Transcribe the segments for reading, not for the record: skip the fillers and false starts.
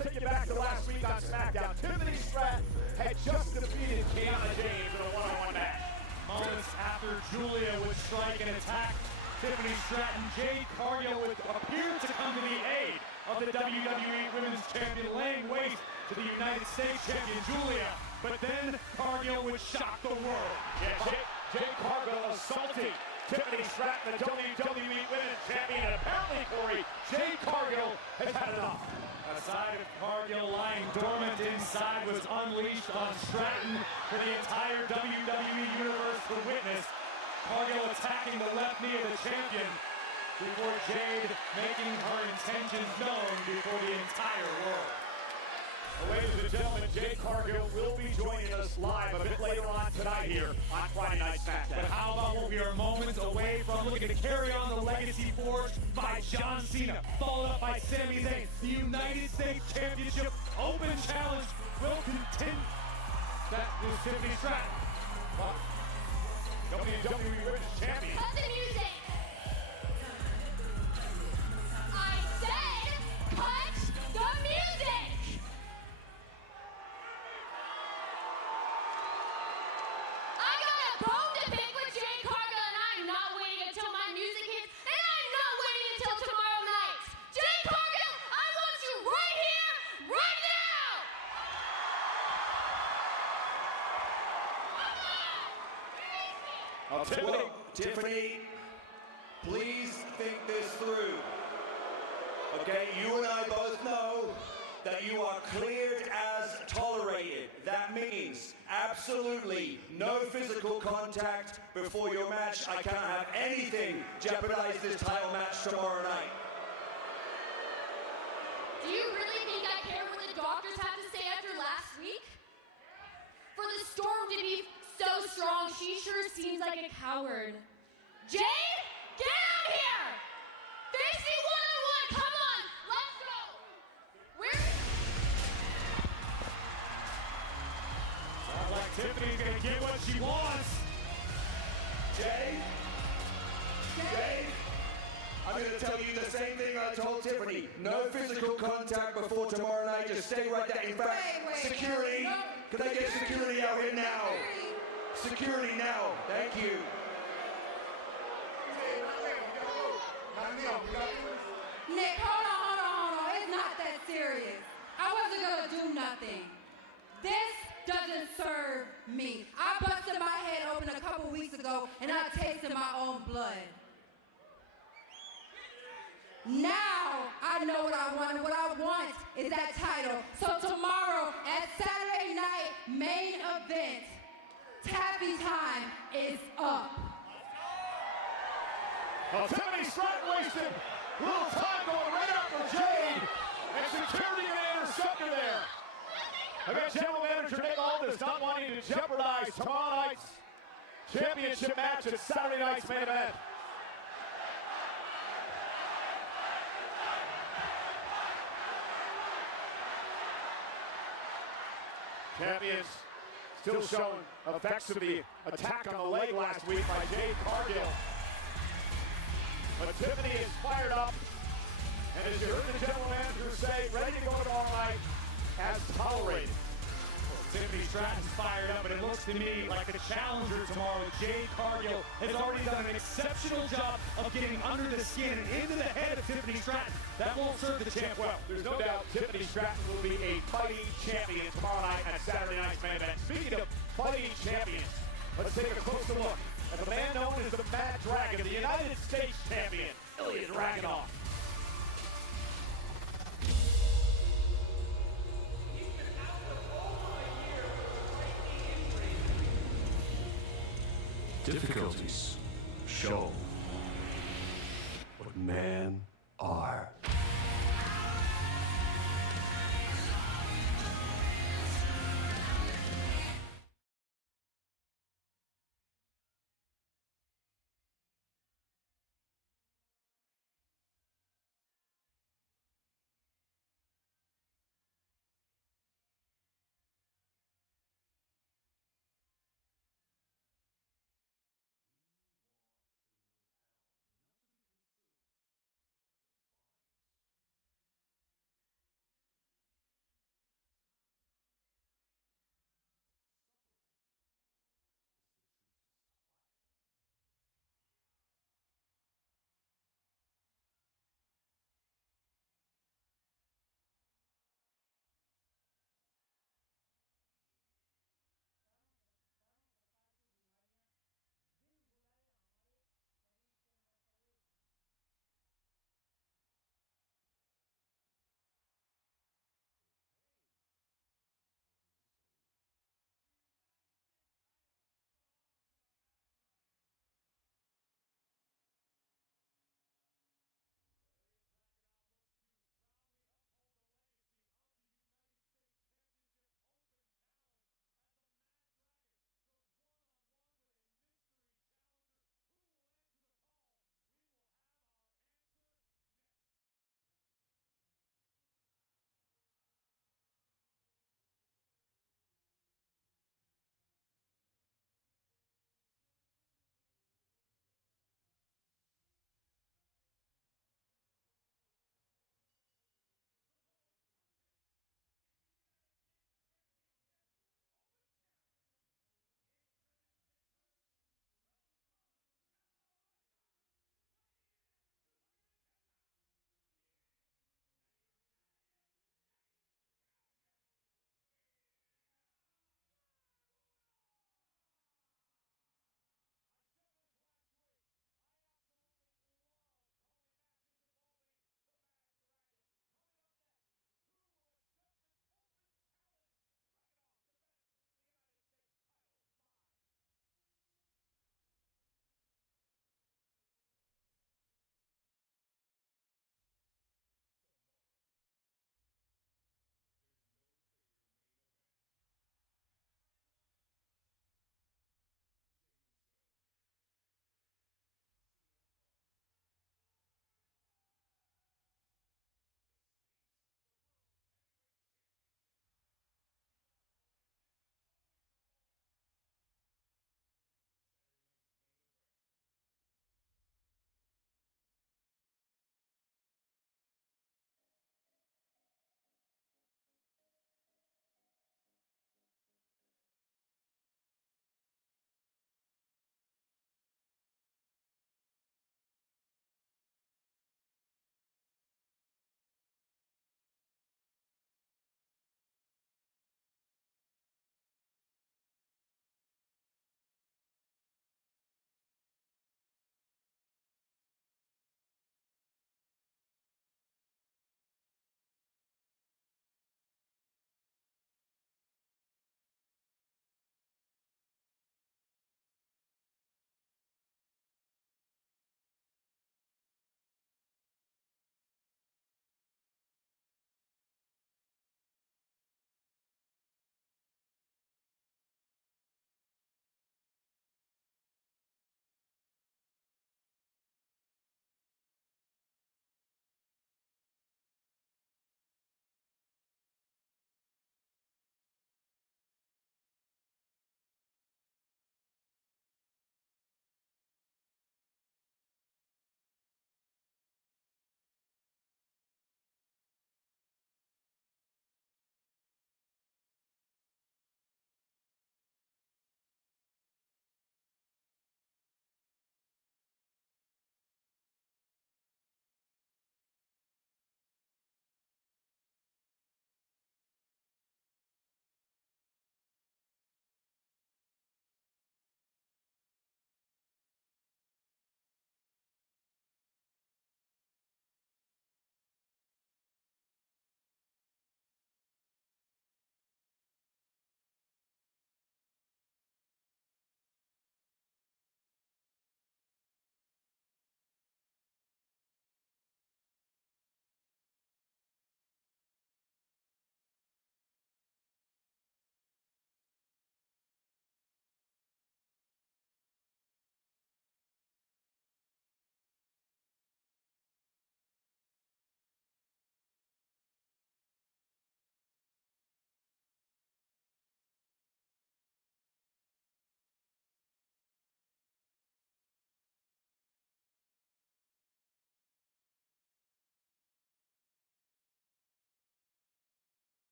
take you back to last week on Smackdown. Tiffany Stratton had just defeated Kiana James in a one-on-one match. Moments after Julia would strike and attack Tiffany Stratton, Jade Cargill would appear to come to the aid of the WWE Women's Champion, laying waste to the United States Champion Julia. But then Cargill would shock the world. Yeah, Jade Cargill assaulting Tiffany Stratton, the WWE Women's Champion. And apparently, Corey, Jade Cargill has had enough. A side of Cargill lying dormant inside was unleashed on Stratton for the entire WWE Universe to witness. Cargill attacking the left knee of the champion before Jade making her intentions known before the entire world. Ladies and gentlemen, Jade Cargill will be joining us live a bit later on tonight here on Friday Night Smackdown. But how about what we are moments away from looking to carry on the legacy forged by John Cena, followed up by Sami Zayn. The United States Championship Open Challenge will continue. That is Tiffany Stratton. WWE Women's Champion. Cut the music! I said, cut the music! I got a bone to pick with Jade Cargill, and I'm not waiting until my music hits, and I'm not waiting until tomorrow night. Jade Cargill, I want you right here, right now! Tiffany, please think this through. Okay, you and I both know that you are cleared as tolerated. That means absolutely no physical contact before your match. I can't have anything jeopardize this title match tomorrow night. Do you really think I care what the doctors have to say after last week? For the Storm to be so strong, she sure seems like a coward. Jade, get out here! Face me one-on-one, come on, let's go! Where? Sounds like Tiffany's gonna get what she wants. Jade, I'm going to tell you the same thing I told Tiffany. No physical contact before tomorrow night. Just stay right there. In fact, security. No. Can I get security out here now? Security now. Thank you. Nick, hold on. It's not that serious. I wasn't gonna do nothing. This doesn't serve me. I busted my head open a couple weeks ago and I tasted my own blood. Now I know what I want, and what I want is that title. So tomorrow at Saturday night main event, Taffy time is up. Well, Tiffany Stratton wasted a little time going right after Jade, and security going to intercept her there. I got General Manager Nick Aldis not wanting to jeopardize tomorrow night's championship match at Saturday night's main event. Champions still showing effects of the attack on the leg last week by Jade Cargill. But Tiffany is fired up, and as you heard the general manager say, ready to go tomorrow night as tolerated. Tiffany Stratton's fired up, but it looks to me like the challenger tomorrow, Jade Cargill, has already done an exceptional job of getting under the skin and into the head of Tiffany Stratton. That won't serve the champ well. There's no doubt Tiffany Stratton will be a fighting champion tomorrow night at Saturday night's main event. Speaking of fighting champions, let's take a closer look at the man known as the Mad Dragon, the United States champion, Ilya Dragunov. Difficulties show what men are.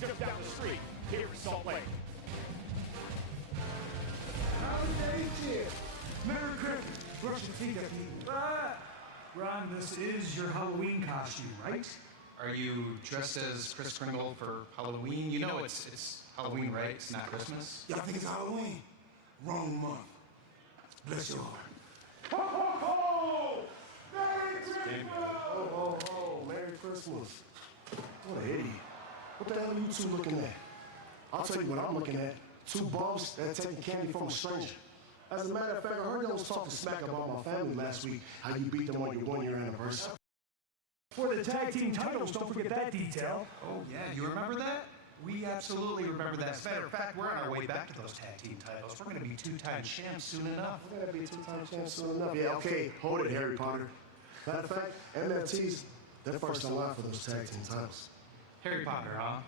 just down the street here in Salt Lake. Merry Christmas. Brush your teeth at me. Ron, this is your Halloween costume, right? Are you dressed as Kris Kringle for Halloween? You know it's Halloween, right? It's not Christmas. Y'all think it's Halloween? Wrong month. Bless your heart. Ho, ho, ho! Merry Christmas! Oh, Merry Christmas. What an idiot. What the hell are you two looking at? I'll tell you what I'm looking at. Two bums that are taking candy from a stranger. As a matter of fact, I heard you was talking smack about my family last week, how you beat them on your 1-year anniversary. For the tag team titles, don't forget that detail. Oh, yeah, you remember that? We absolutely remember that. As a matter of fact, we're on our way back to those tag team titles. We're going to be 2-time champs soon enough. We're going to be 2-time champs soon enough. Yeah, okay, hold it, Harry Potter. Matter of fact, MFT's, they're first in line for those tag team titles. Harry Potter, huh?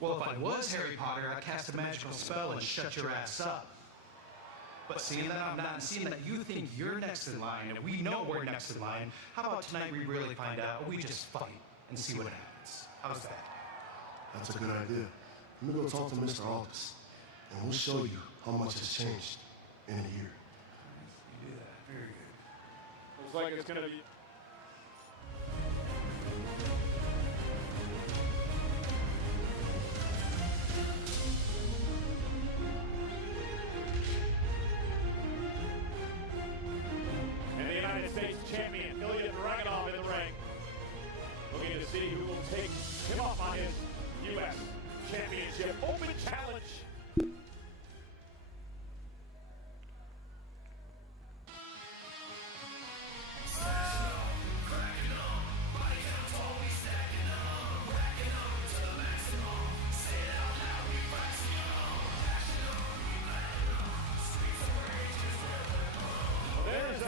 Well, if I was Harry Potter, I'd cast a magical spell and shut your ass up. But seeing that I'm not, and seeing that you think you're next in line, and we know we're next in line, how about tonight we really find out, or we just fight and see what happens? How's that? That's a good idea. Let me go talk to Mr. Aldis, and we'll show you how much has changed in a year. You do that. Very good. Looks like it's going to be... And the United States champion, Ilya Dragunov, in the ring. Looking to see who will take him up on his U.S. Championship Open Challenge. There's a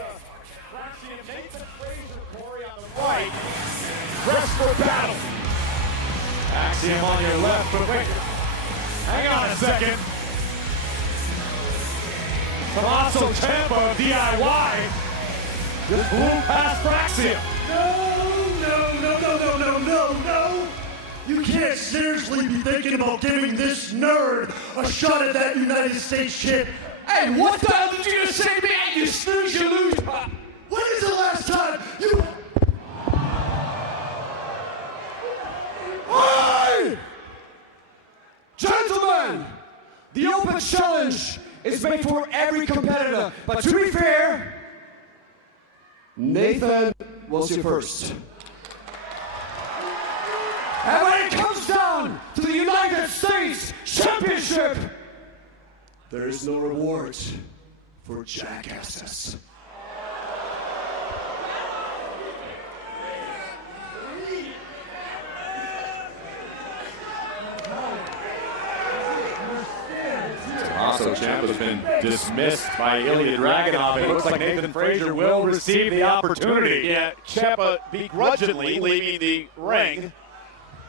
Fraxium Nathan Fraser, Corey on the right. Dress for battle. Axiom on your left, but wait. Hang on a second. Tommaso Ciampa of DIY just blew past Fraxium. No. You can't seriously be thinking about giving this nerd a shot at that United States chip. Hey, what the hell did you just say to me? Hey, you snooze, you lose. When is the last time you... Hey! Gentlemen, the Open Challenge is made for every competitor, but to be fair, Nathan was your first. And when it comes down to the United States Championship, There is no reward for jackasses. Tommaso Ciampa's been dismissed by Ilya Dragunov. It looks like Nathan Fraser will receive the opportunity. Yeah, Ciampa begrudgingly leaving the ring.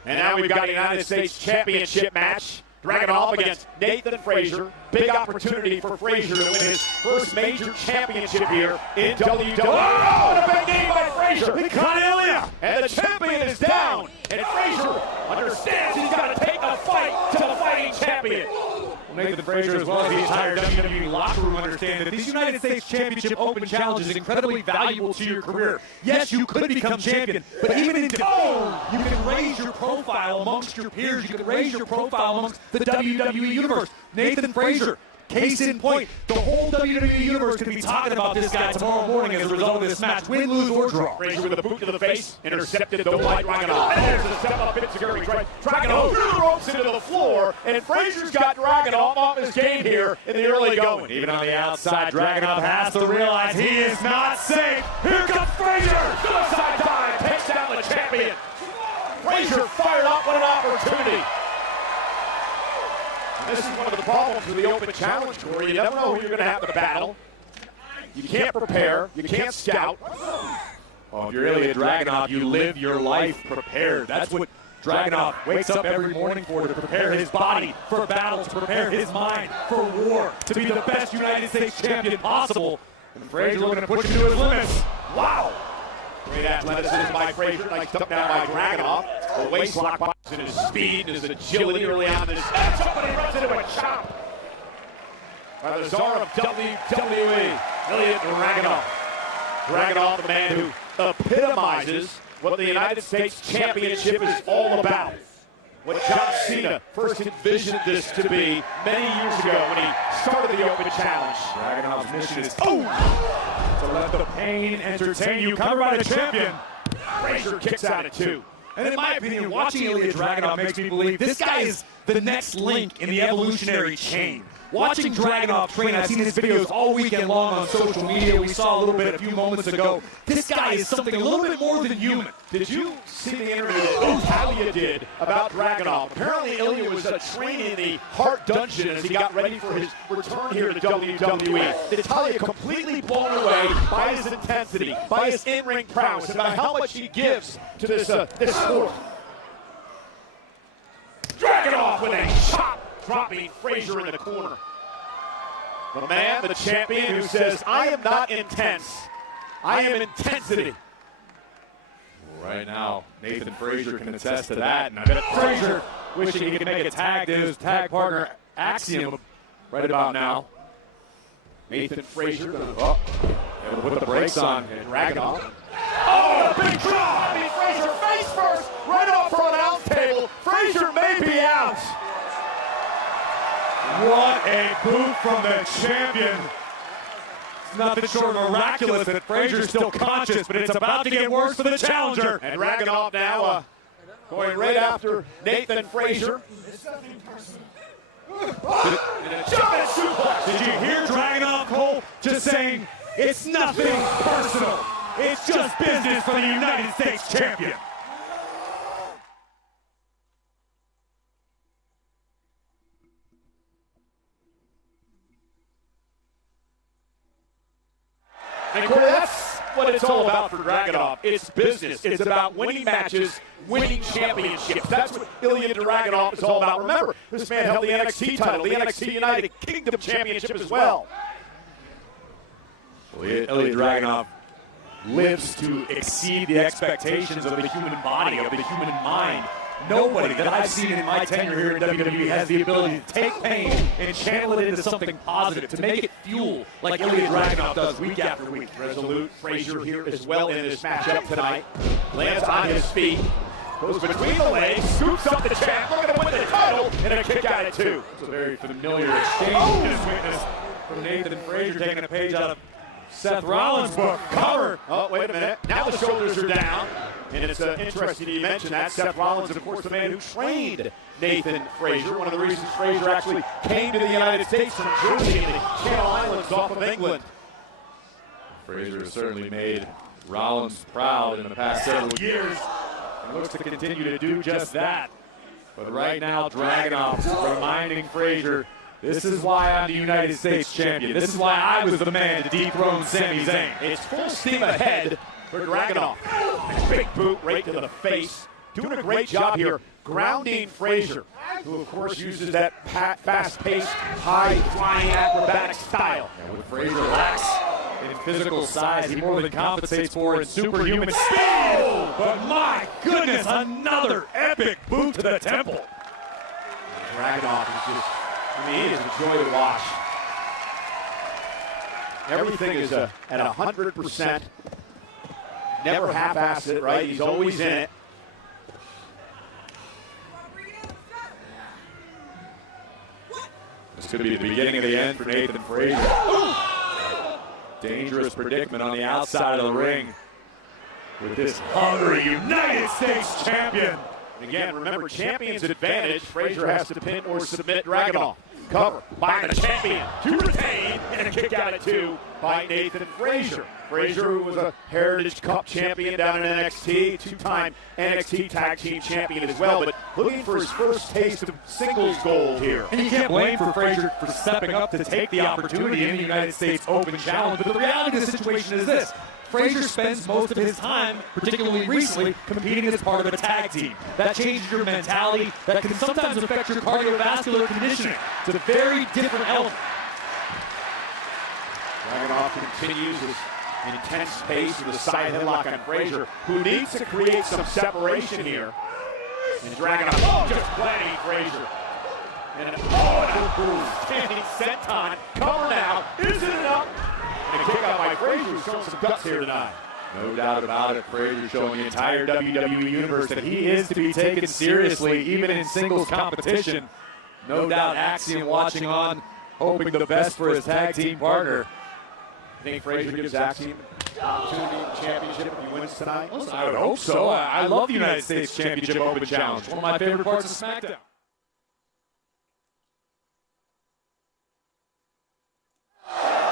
And now we've got a United States Championship match. Dragunov against Nathan Fraser. Big opportunity for Fraser to win his first major championship here in WWE. Oh, and a big knee by Fraser. He caught Ilya. And the champion is down. And Fraser understands he's got to take a fight to the fighting champion. Nathan Fraser, as well as the entire WWE locker room, understand that this United States Championship Open Challenge is incredibly valuable to your career. Yes, you could become champion, but even in you can raise your profile amongst your peers. You can raise your profile amongst the WWE Universe. Nathan Fraser, case in point, the whole WWE Universe could be talking about this guy tomorrow morning as a result of this match. Win, lose, or draw. Fraser with a boot to the face, intercepted though by Dragunov. And there's a step up Fitzgerald. Dragunov through the ropes into the floor, and Fraser's got Dragunov off his game here in the early going. Even on the outside, Dragunov has to realize he is not safe. Here comes Fraser! Suicide dive takes down the champion. Fraser fired up, what an opportunity. This is one of the problems with the Open Challenge, Corey. You never know who you're going to have to battle. You can't prepare. You can't scout. Well, if you're Ilya Dragunov, you live your life prepared. That's what Dragunov wakes up every morning for, to prepare his body for battle, to prepare his mind for war, to be the best United States champion possible. And Fraser looking to push him to his limits. Wow! Great athleticism by Fraser, like took down by Dragunov. The waist lock box and his speed and his agility early on in his match. Somebody runs into a chop by the czar of WWE, Ilya Dragunov. Dragunov, the man who epitomizes what the United States Championship is all about. What John Cena first envisioned this to be many years ago when he started the Open Challenge. Dragunov's mission is to let the pain entertain you. Covered by the champion. Frazier kicks out at 2. And in my opinion, watching Ilya Dragunov makes me believe this guy is the next link in the evolutionary chain. Watching Dragunov train, I've seen his videos all weekend long on social media. We saw a little bit a few moments ago. This guy is something a little bit more than human. Did you see the interview that Ilya did about Dragunov? Apparently Ilya was training in the Heart Dungeon as he got ready for his return here to WWE. Natalia completely blown away by his intensity, by his in-ring prowess, and by how much he gives to this sport. Dragunov with a chop, dropping Frazier in the corner. The man, the champion, who says, I am not intense, I am intensity. Right now, Nathan Frazier can attest to that, and I bet Frazier wishing he could make a tag to his tag partner Axiom right about now. Nathan Frazier able to put the brakes on and Dragunov. Oh, big drop! I mean, Frazier face first, right off for an out table. Frazier may be out. What a boot from the champion. It's nothing short of miraculous that Frazier's still conscious, but it's about to get worse for the challenger. And Dragunov now going right after Nathan Frazier. Did you hear Dragunov, Cole, just saying, it's nothing personal. It's just business for the United States champion. And Corey, that's what it's all about for Dragunov. It's business. It's about winning matches, winning championships. That's what Ilya Dragunov is all about. Remember, this man held the NXT title, the NXT United Kingdom Championship as well. Ilya Dragunov lives to exceed the expectations of the human body, of the human mind. Nobody that I've seen in my tenure here in WWE has the ability to take pain and channel it into something positive, to make it fuel like Ilya Dragunov does week after week. Resolute Frazier here as well in this matchup tonight. Lands on his feet, goes between the legs, scoops up the champ, looking to win the title, and a kick out at 2. It's a very familiar exchange we just witnessed from Nathan Frazier taking a page out of Seth Rollins' book. Cover. Oh, wait a minute. Now the shoulders are down. And it's interesting you mentioned that. Seth Rollins, of course, the man who trained Nathan Frazier. One of the reasons Frazier actually came to the United States from Jersey and the Channel Islands off of England. Frazier has certainly made Rollins proud in the past several years and looks to continue to do just that. But right now, Dragunov reminding Frazier, this is why I'm the United States champion. This is why I was the man to dethrone Sami Zayn. It's full steam ahead for Dragunov. Big boot right to the face. Doing a great job here grounding Frazier, who of course uses that fast-paced, high-flying acrobatic style. And with Frazier lacks in physical size, he more than compensates for in superhuman speed. But my goodness, another epic boot to the temple. Dragunov is just, I mean, he is a joy to watch. Everything is at 100%. Never half-ass it, right? He's always in it. This could be the beginning of the end for Nathan Frazier. Dangerous predicament on the outside of the ring with this hungry United States champion. Again, remember, champion's advantage. Frazier has to pin or submit Dragunov. Cover by the champion to retain, and a kick out at 2 by Nathan Frazier. Frazier, who was a Heritage Cup champion down in NXT, two-time NXT Tag Team champion as well, but looking for his first taste of singles gold here. And you can't blame for Frazier for stepping up to take the opportunity in the United States Open Challenge, but the reality of the situation is this. Frazier spends most of his time, particularly recently, competing as part of a tag team. That changes your mentality. That can sometimes affect your cardiovascular conditioning. It's a very different element. Dragunov continues his intense pace with a side headlock on Frazier, who needs to create some separation here. And Dragunov just planting Frazier. And standing senton. Cover now. Is it enough? And a kick out by Frazier, showing some guts here tonight. No doubt about it. Frazier showing the entire WWE Universe that he is to be taken seriously, even in singles competition. No doubt Axiom watching on, hoping the best for his tag team partner. I think Frazier gives Axiom an opportunity in the championship if he wins tonight. I would hope so. I love the United States Championship Open Challenge. One of my favorite parts of Smackdown.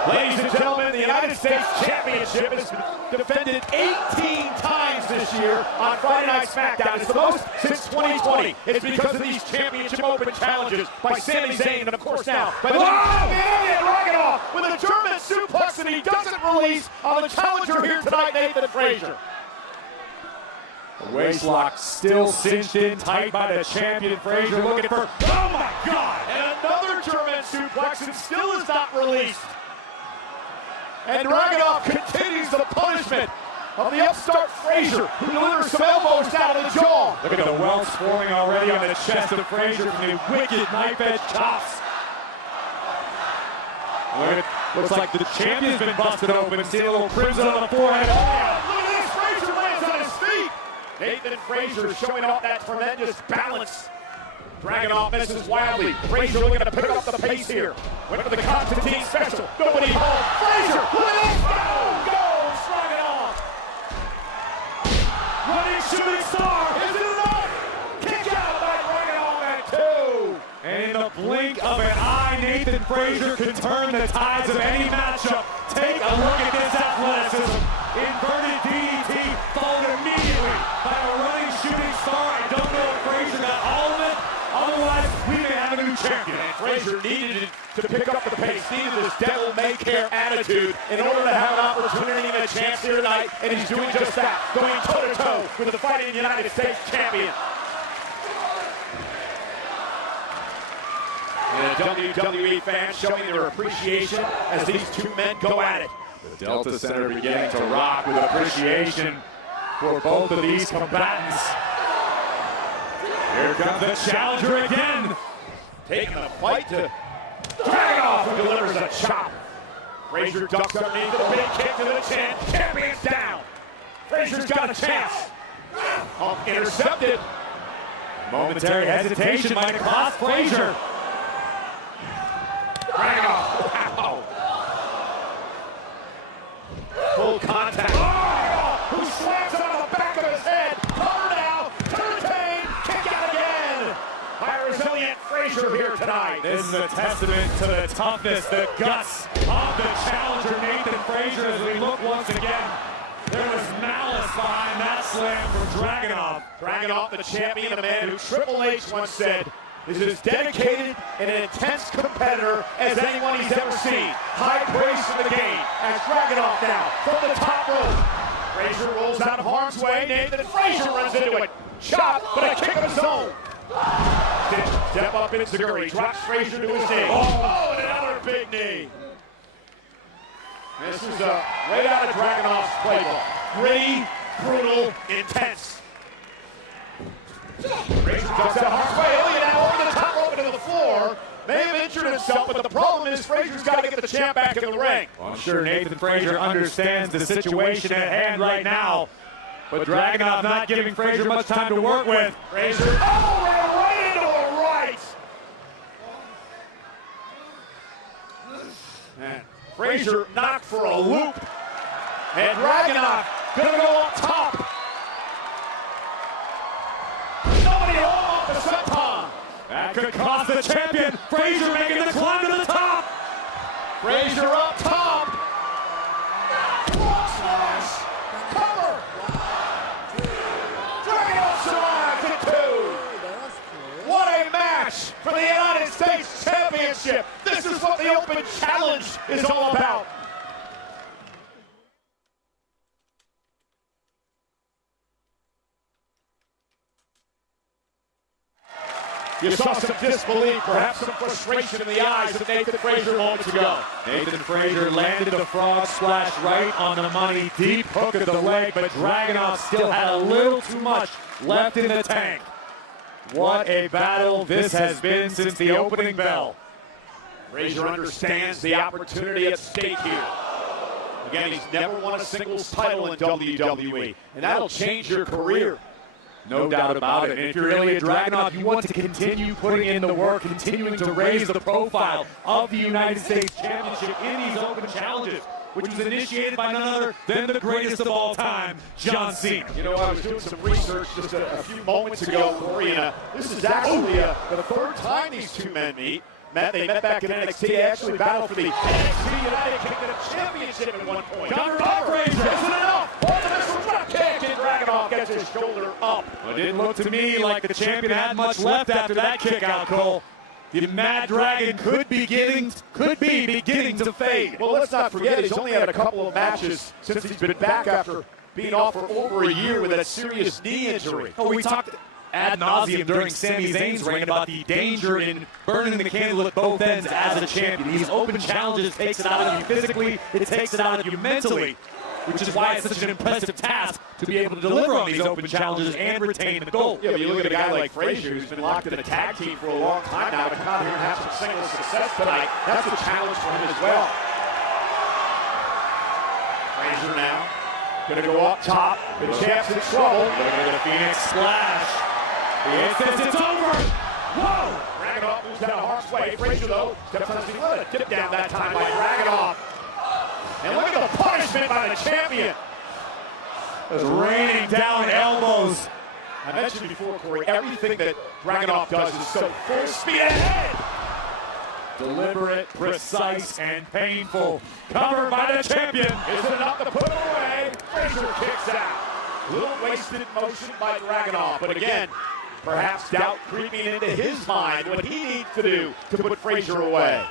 Ladies and gentlemen, the United States Championship has been defended 18 times this year on Friday Night Smackdown. It's the most since 2020. It's because of these Championship Open challenges by Sami Zayn, and of course now by the Dragunov with a German suplex that he doesn't release on the challenger here tonight, Nathan Frazier. The waist lock still cinched in tight by the champion. Frazier looking for, oh my God! And another German suplex, and still is not released. And Dragunov continues the punishment of the upstart Frazier, who delivers some elbows down to the jaw. Look at the welts forming already on the chest of Frazier from the wicked knife-edge chops. Looks like the champion's been busted open. See a little crimson on the forehead. Oh, yeah. Look at this, Frazier lands on his feet. Nathan Frazier showing off that tremendous balance. Dragunov misses wildly. Frazier looking to pick up the pace here. Went for the Constantine special. Nobody home. Frazier, look at this. Goes Dragunov. Running shooting star. Is it enough? Kick out by Dragunov at 2. And in the blink of an eye, Nathan Frazier can turn the tides of any matchup. Take a look at this athleticism. Inverted DDT followed immediately by a running shooting star. I don't know if Frazier got all of it. Otherwise, we may have a new champion. And Frazier needed to pick up the pace, needed this devil-may-care attitude in order to have an opportunity and a chance here tonight, and he's doing just that, going toe-to-toe with the fighting United States champion. And WWE fans showing their appreciation as these two men go at it. The Delta Center beginning to rock with appreciation for both of these combatants. Here comes the challenger again. Taking the fight to Dragunov, who delivers a chop. Frazier ducks underneath the big kick to the chin. Champion's down. Frazier's got a chance. Intercepted. Momentary hesitation might cost Frazier. Dragunov. Wow. Full contact. Oh! Who slams it on the back of his head. Cover now. Turtain. Kick out again. By a resilient Frazier here tonight. This is a testament to the toughness, the guts of the challenger, Nathan Frazier, as we look once again. There was malice behind that slam from Dragunov. Dragunov, the champion, a man who Triple H once said is as dedicated and an intense competitor as anyone he's ever seen. High praise for the game as Dragunov now from the top rope. Frazier rolls out of harm's way. Nathan Frazier runs into it. Chop, but a kick of his own. Step up in Zaguri, drops Frazier to his knee. Oh, and another big knee. This is right out of Dragunov's playbook. Gritty, brutal, intense. Frazier ducks out harm's way. Elliott now over the top rope into the floor. May have injured himself, but the problem is Frazier's got to get the champ back in the ring. Well, I'm sure Nathan Frazier understands the situation at hand right now. But Dragunov not giving Frazier much time to work with. Frazier, oh, right into a right. And Frazier knocked for a loop. And Dragunov gonna go up top. Nobody home off the senton. That could cost the champion. Frazier making the climb to the top. Frazier up top. Frog smash. Cover. Dragunov survives at 2. What a match for the United States Championship. This is what the Open Challenge is all about. You saw some disbelief, perhaps some frustration in the eyes of Nathan Frazier moments ago. Nathan Frazier landed the frog splash right on the money, deep hook at the leg, but Dragunov still had a little too much left in the tank. What a battle this has been since the opening bell. Frazier understands the opportunity at stake here. Again, he's never won a singles title in WWE, and that'll change your career. No doubt about it. And if you're Ilya Dragunov, you want to continue putting in the work, continuing to raise the profile of the United States Championship in these open challenges, which was initiated by none other than the greatest of all time, John Cena. You know, I was doing some research just a few moments ago, Corey, and this is actually the third time these two men meet. They met back in NXT. They actually battled for the NXT United Kingdom Championship at one point. Counter by Frazier. Isn't enough? Oh, the missile drop kick, and Dragunov gets his shoulder up. Well, it didn't look to me like the champion had much left after that kick out, Cole. The Mad Dragon could be beginning to fade. Well, let's not forget, he's only had a couple of matches since he's been back after being off for over a year with that serious knee injury. Oh, we talked ad nauseum during Sami Zayn's reign about the danger in burning the candle at both ends as a champion. These open challenges takes it out of you physically, it takes it out of you mentally, which is why it's such an impressive task to be able to deliver on these open challenges and retain the gold. Yeah, but you look at a guy like Frazier, who's been locked in a tag team for a long time now, to come out here and have some singles success tonight, that's a challenge for him as well. Frazier now, gonna go up top, the champ's in trouble. Look at the Phoenix splash. It's over! Whoa! Dragunov moves down harm's way. Frazier, though, steps on his feet. What a dip down that time by Dragunov. And look at the punishment by the champion. It's raining down elbows. I mentioned before, Corey, everything that Dragunov does is so full speed ahead. Deliberate, precise, and painful. Covered by the champion. Is it enough to put him away? Frazier kicks out. A little wasted motion by Dragunov, but again, perhaps doubt creeping into his mind what he needs to do to put Frazier away.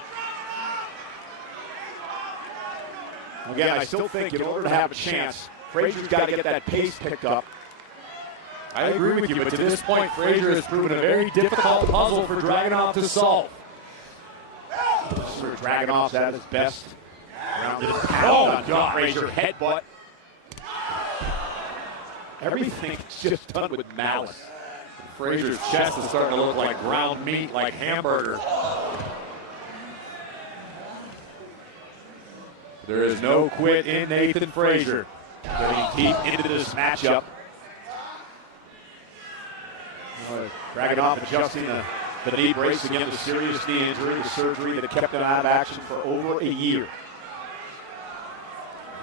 Again, I still think in order to have a chance, Frazier's got to get that pace picked up. I agree with you, but to this point, Frazier has proven a very difficult puzzle for Dragunov to solve. Sir Dragunov's at his best. Rounded his pound on Frazier, headbutt. Everything is just done with malice. Frazier's chest is starting to look like ground meat, like hamburger. There is no quit in Nathan Frazier. Getting deep into this matchup. Dragunov adjusting the knee brace again with a serious knee injury, the surgery that kept him out of action for over a year.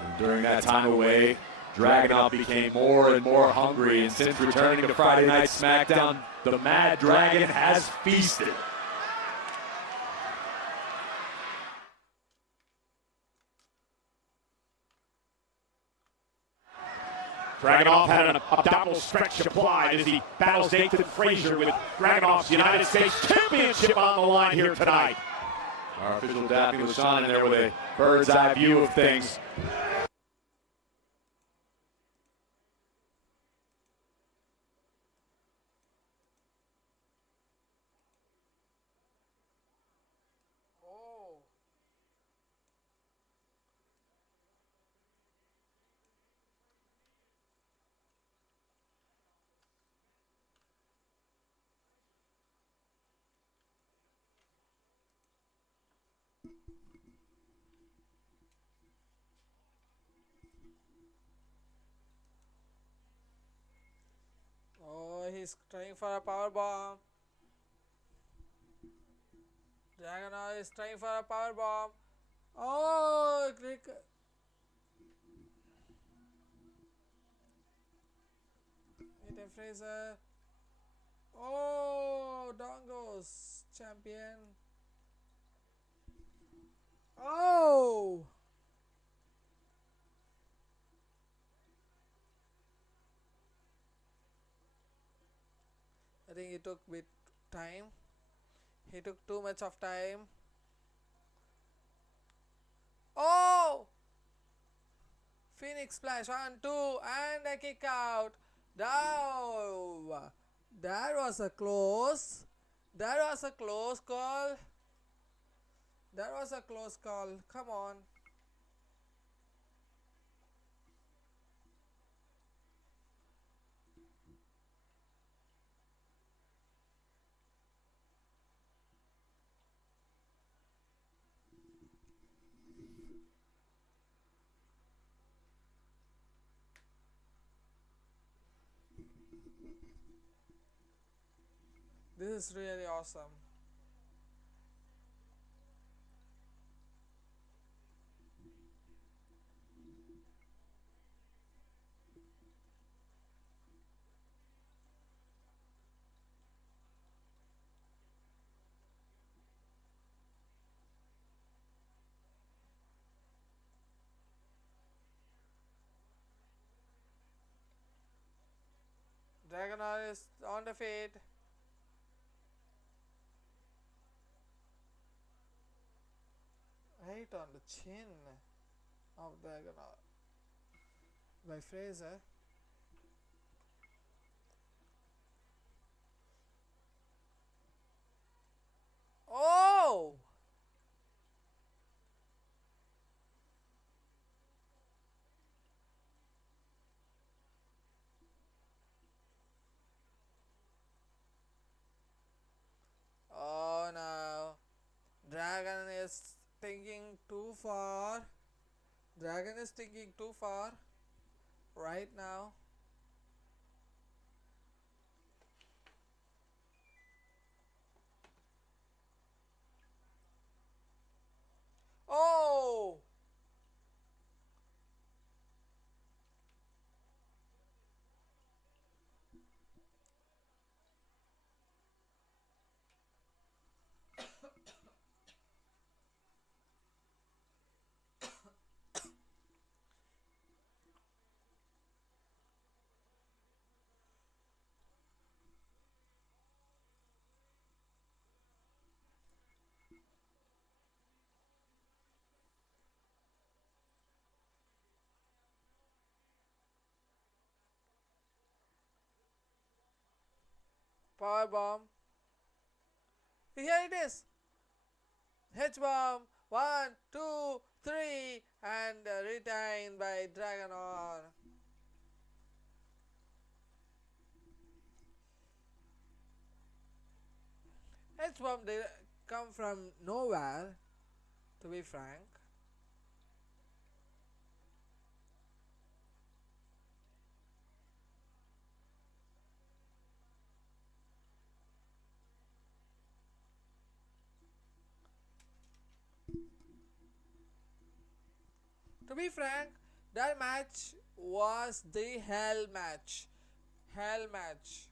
And during that time away, Dragunov became more and more hungry, and since returning to Friday Night Smackdown, the Mad Dragon has feasted. Dragunov had an abdominal stretch applied as he battles Nathan Frazier with Dragunov's United States Championship on the line here tonight. Our official Daphne LaShawn in there with a bird's eye view of things. He's trying for a power bomb. Dragunov is trying for a power bomb. Oh, click. Nathan Frazier. Oh, down goes champion. Oh. I think he took bit time. He took too much of time. Oh! Phoenix splash 1, 2, and a kick out. Down. That was a close. That was a close call. That was a close call. Come on. This is really awesome. Dragonor is on the feet. Right on the chin of Dragonor by Fraser. Oh! Oh no. Dragon is thinking too far. Dragon is thinking too far right now. Oh! Power bomb. Here it is. H bomb. 1, 2, 3, and retained by Dragonor. H bomb did come from nowhere, to be frank. To be frank, that match was the hell match. Hell match.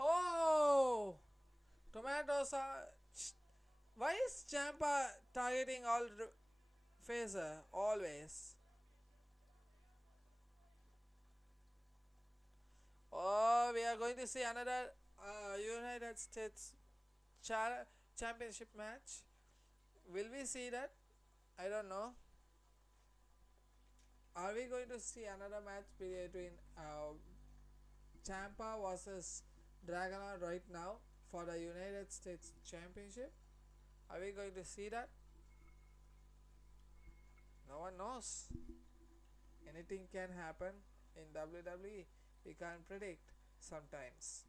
Oh! Tomatoes are. Why is Champa targeting all Phaser always? Oh, we are going to see another United States championship match. Will we see that? I don't know. Are we going to see another match between Champa versus Dragonor right now for the United States Championship? Are we going to see that? No one knows. Anything can happen in WWE. We can't predict sometimes.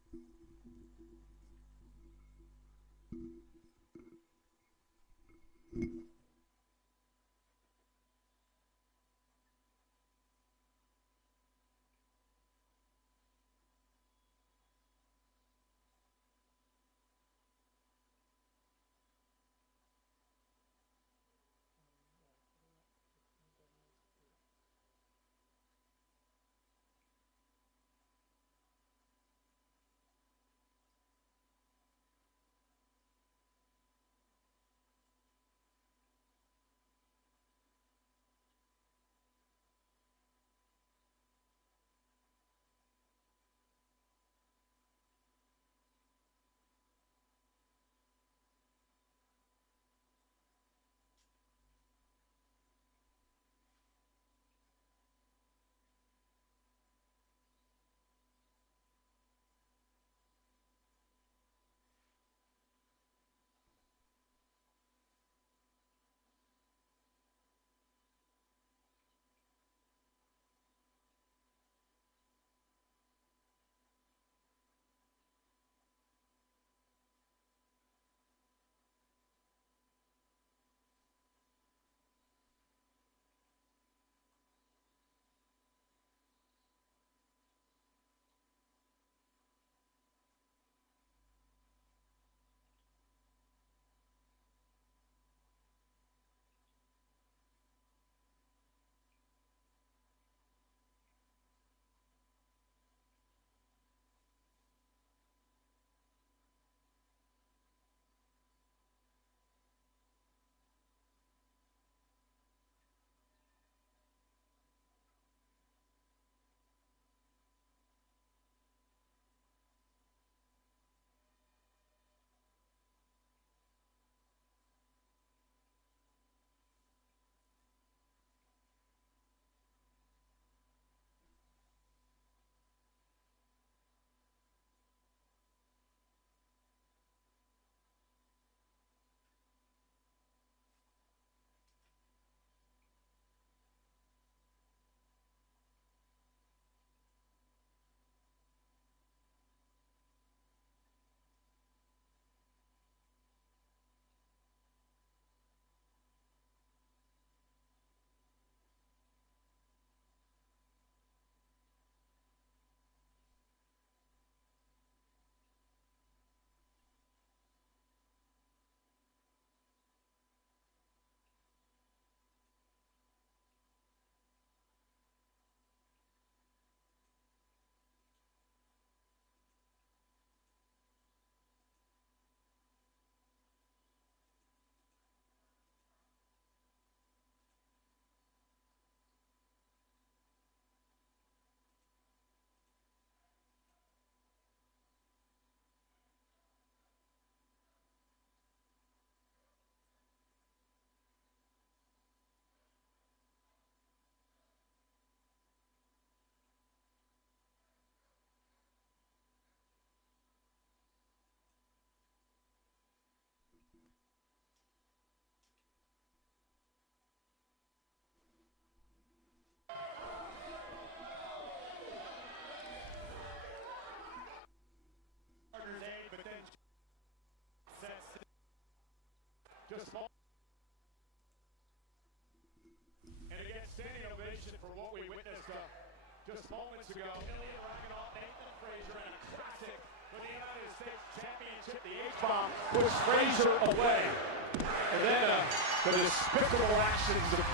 Just and again, standing ovation for what we witnessed just moments ago. Rocking off Nathan Frazier in a classic for the United States Championship. The H-bomb puts Frazier away. And then the despicable actions of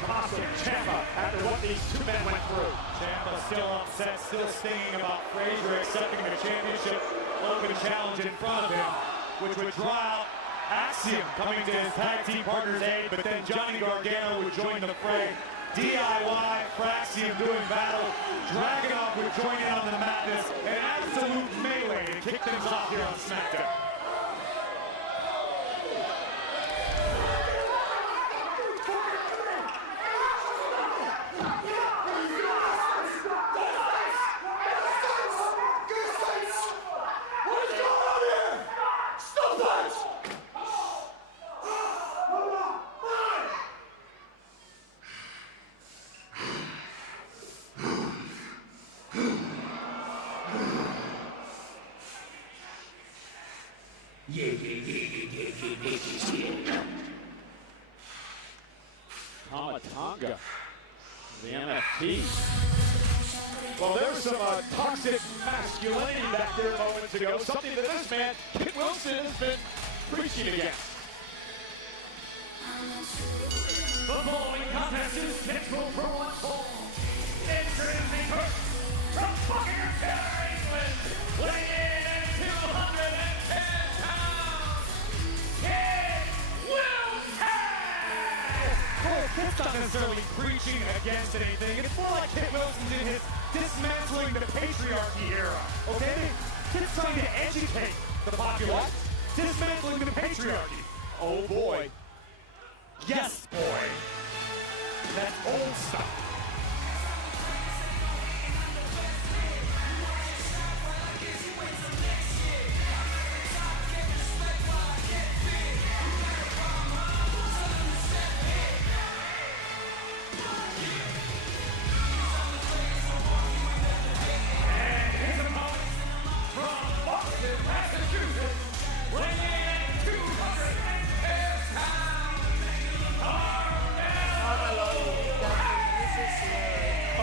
Tommaso Ciampa after what these two men went through. Ciampa still upset, still stinging about Frazier accepting the championship open challenge in front of him, which would draw out Axiom coming to his tag team partner's aid, but then Johnny Gargano would join the fray. DIY, Fraxium doing battle. Dragunov would join in on the madness. An absolute melee to kick things off here on Smackdown. Tamatanga, the NFT. Well, there's some toxic masculinity back there moments ago, something that this man, Kit Wilson, has been preaching against. The following contest is scheduled for one fall. Introducing first, from Buckingham, England, weighing in at 210 pounds, Kit Wilson! Well, Kit's not necessarily preaching against anything. It's more like Kit Wilson's in his dismantling the patriarchy era. Okay? Kit's trying to educate the populace. Dismantling the patriarchy. Oh boy. Yes, boy. That's old stuff. And his opponent from Boston, Massachusetts, weighing in at 210 pounds.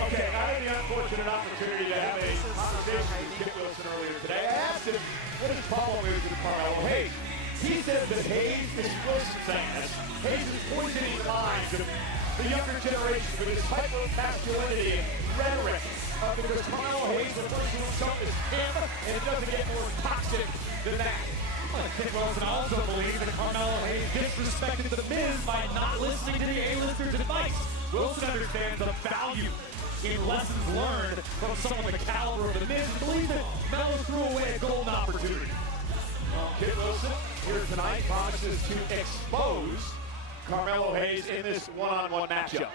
Okay, I had the unfortunate opportunity to have a conversation with Kit Wilson earlier today. I asked him what his problem is with Carmelo Hayes. He says that Hayes, this is Wilson saying this, Hayes is poisoning the minds of the younger generation with his hyper-masculinity and rhetoric. Because Carmelo Hayes refers to himself as him, and it doesn't get more toxic than that. Kit Wilson also believes that Carmelo Hayes disrespected The Miz by not listening to the A-lister's advice. Wilson understands the value in lessons learned from someone the caliber of The Miz and believes that Melo threw away a golden opportunity. Kit Wilson here tonight promises to expose Carmelo Hayes in this one-on-one matchup.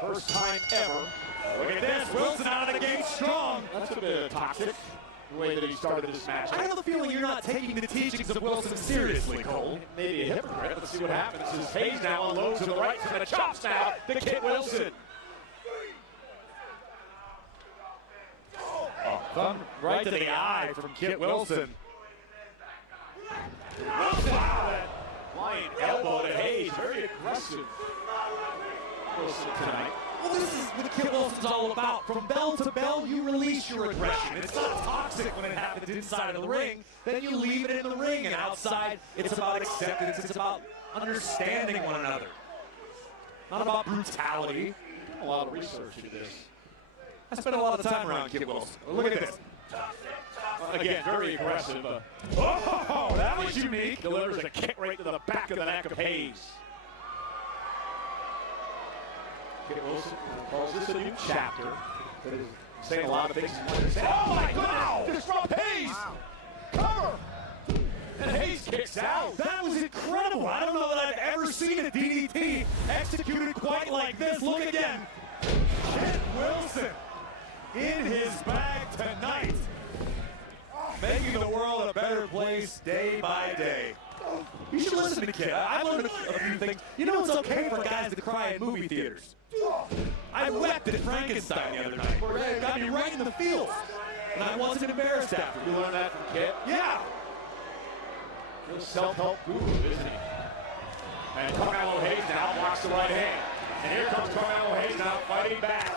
First time ever. Look at this, Wilson out of the gate strong. That's a bit toxic, the way that he started this match. I have a feeling you're not taking the teachings of Wilson seriously, Cole. Maybe a hypocrite. Let's see what happens. As Hayes now unloads to the right and the chops now to Kit Wilson. Thumb right to the eye from Kit Wilson. Wow, that flying elbow to Hayes. Very aggressive. Wilson tonight. Well, this is what Kit Wilson's all about. From bell to bell, you release your aggression. It's not toxic when it happens inside of the ring. Then you leave it in the ring, and outside, it's about acceptance. It's about understanding one another. Not about brutality. A lot of research into this. I spent a lot of time around Kit Wilson. Look at this. Again, very aggressive. Oh, that was unique. Delivers a kick right to the back of the neck of Hayes. Kit Wilson calls this a new chapter. That is saying a lot of things. Oh my God! Disrupt Hayes! Wow. Cover! And Hayes kicks out. That was incredible. I don't know that I've ever seen a DDT executed quite like this. Look again. Kit Wilson in his bag tonight. Making the world a better place day by day. You should listen to Kit. I learned a few things. You know, it's okay for guys to cry in movie theaters. I wept at Frankenstein the other night, where it got me right in the feels. And I wasn't embarrassed after. You learned that from Kit? Yeah. Real self-help guru, isn't he? And Carmelo Hayes now blocks the right hand. And here comes Carmelo Hayes now fighting back.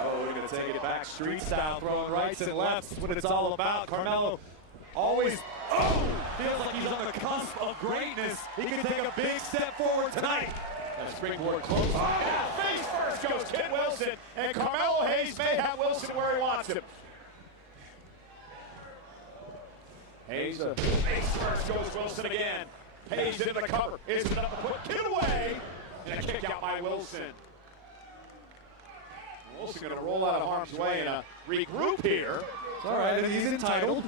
Oh, we're going to take it back street style, throwing rights and lefts. That's what it's all about. Carmelo always, feels like he's on the cusp of greatness. He can take a big step forward tonight. A springboard close. Face first goes Kid Wilson. And Carmelo Hayes may have Wilson where he wants him. Hayes, face first goes Wilson again. Hayes into the cover. Isn't enough to put Kid away. And a kick out by Wilson. Wilson going to roll out of harm's way and regroup here. It's all right, he's entitled.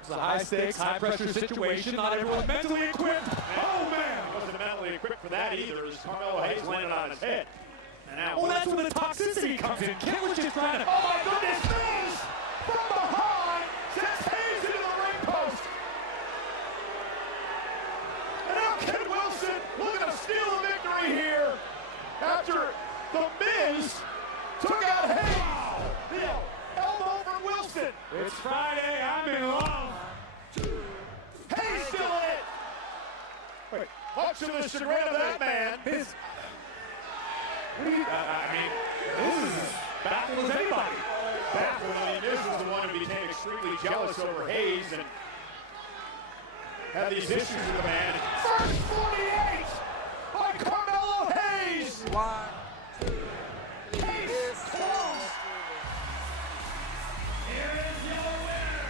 It's a high-stakes, high-pressure situation. Not everyone mentally equipped. Oh, man! Wasn't mentally equipped for that either as Carmelo Hayes landed on his head. And now, well, that's where the toxicity comes in. Kid was just trying to... Oh, my goodness! Miz from behind sends Hayes into the ring post. And now Kid Wilson looking to steal a victory here after the Miz took out Hayes. The elbow from Wilson. It's Friday. I'm in love. Hayes still in it. Wait, much to the chagrin of that man. This is baffled as anybody. Baffled. Miz was the one who became extremely jealous over Hayes and had these issues with the man. First 48 by Carmelo Hayes. 1, 2, 3. Hayes falls. Here is your winner,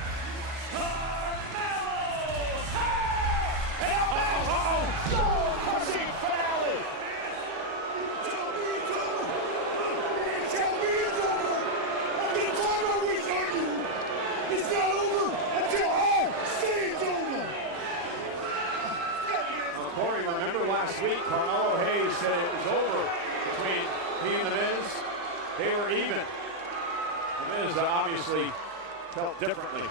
Carmelo Hayes! Crushing finale. It's not over until all season's over. Corey, remember last week, Carmelo Hayes said it was over between he and The Miz. They were even. The Miz obviously felt differently.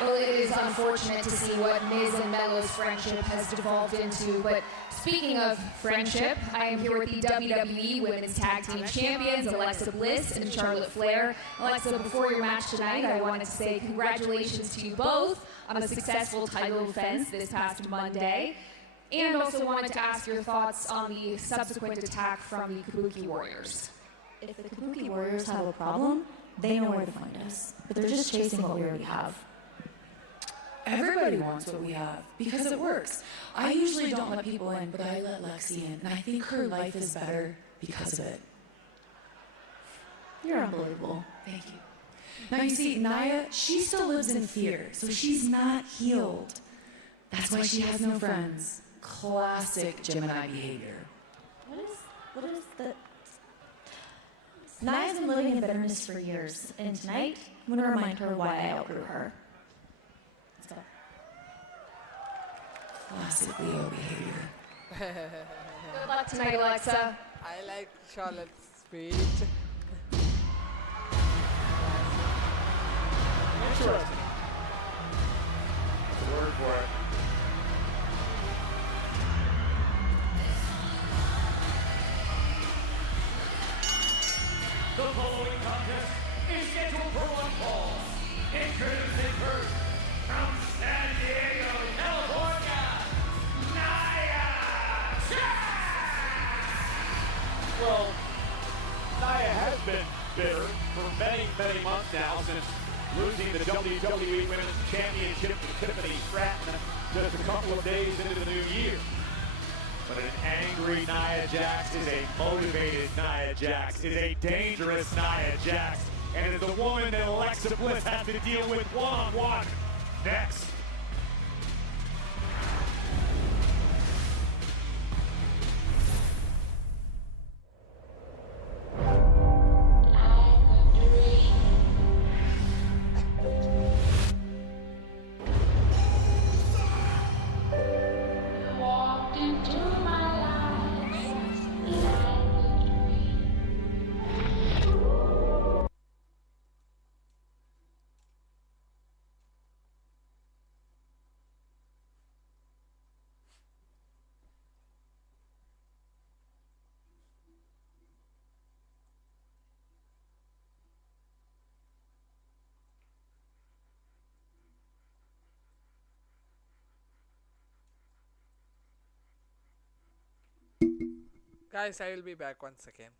Well, it is unfortunate to see what Miz and Melo's friendship has devolved into, but speaking of friendship, I am here with the WWE Women's Tag Team Champions, Alexa Bliss and Charlotte Flair. Alexa, before your match tonight, I wanted to say congratulations to you both on a successful title defense this past Monday, and also wanted to ask your thoughts on the subsequent attack from the Kabuki Warriors. If the Kabuki Warriors have a problem, they know where to find us, but they're just chasing what we already have. Everybody wants what we have because it works. I usually don't let people in, but I let Lexi in, and I think her life is better because of it. You're unbelievable. Thank you. Now you see, Nia, she still lives in fear, so she's not healed. That's why she has no friends. Classic Gemini behavior. What is the... Nia's been living in bitterness for years, and tonight, I'm going to remind her why I outgrew her. Let's go. Classic Leo behavior. Good luck tonight, Alexa. I like Charlotte's speech. Interesting. That's a word for it. The following contest is scheduled for one fall. Introducing first, from San Diego, California, Nia Jax! Well, Nia has been bitter for many, many months now since losing the WWE Women's Championship to Tiffany Stratton just a couple of days into the new year. But an angry Nia Jax is a motivated Nia Jax, is a dangerous Nia Jax, and is the woman that Alexa Bliss has to deal with one-on-one next. Guys, I will be back once again.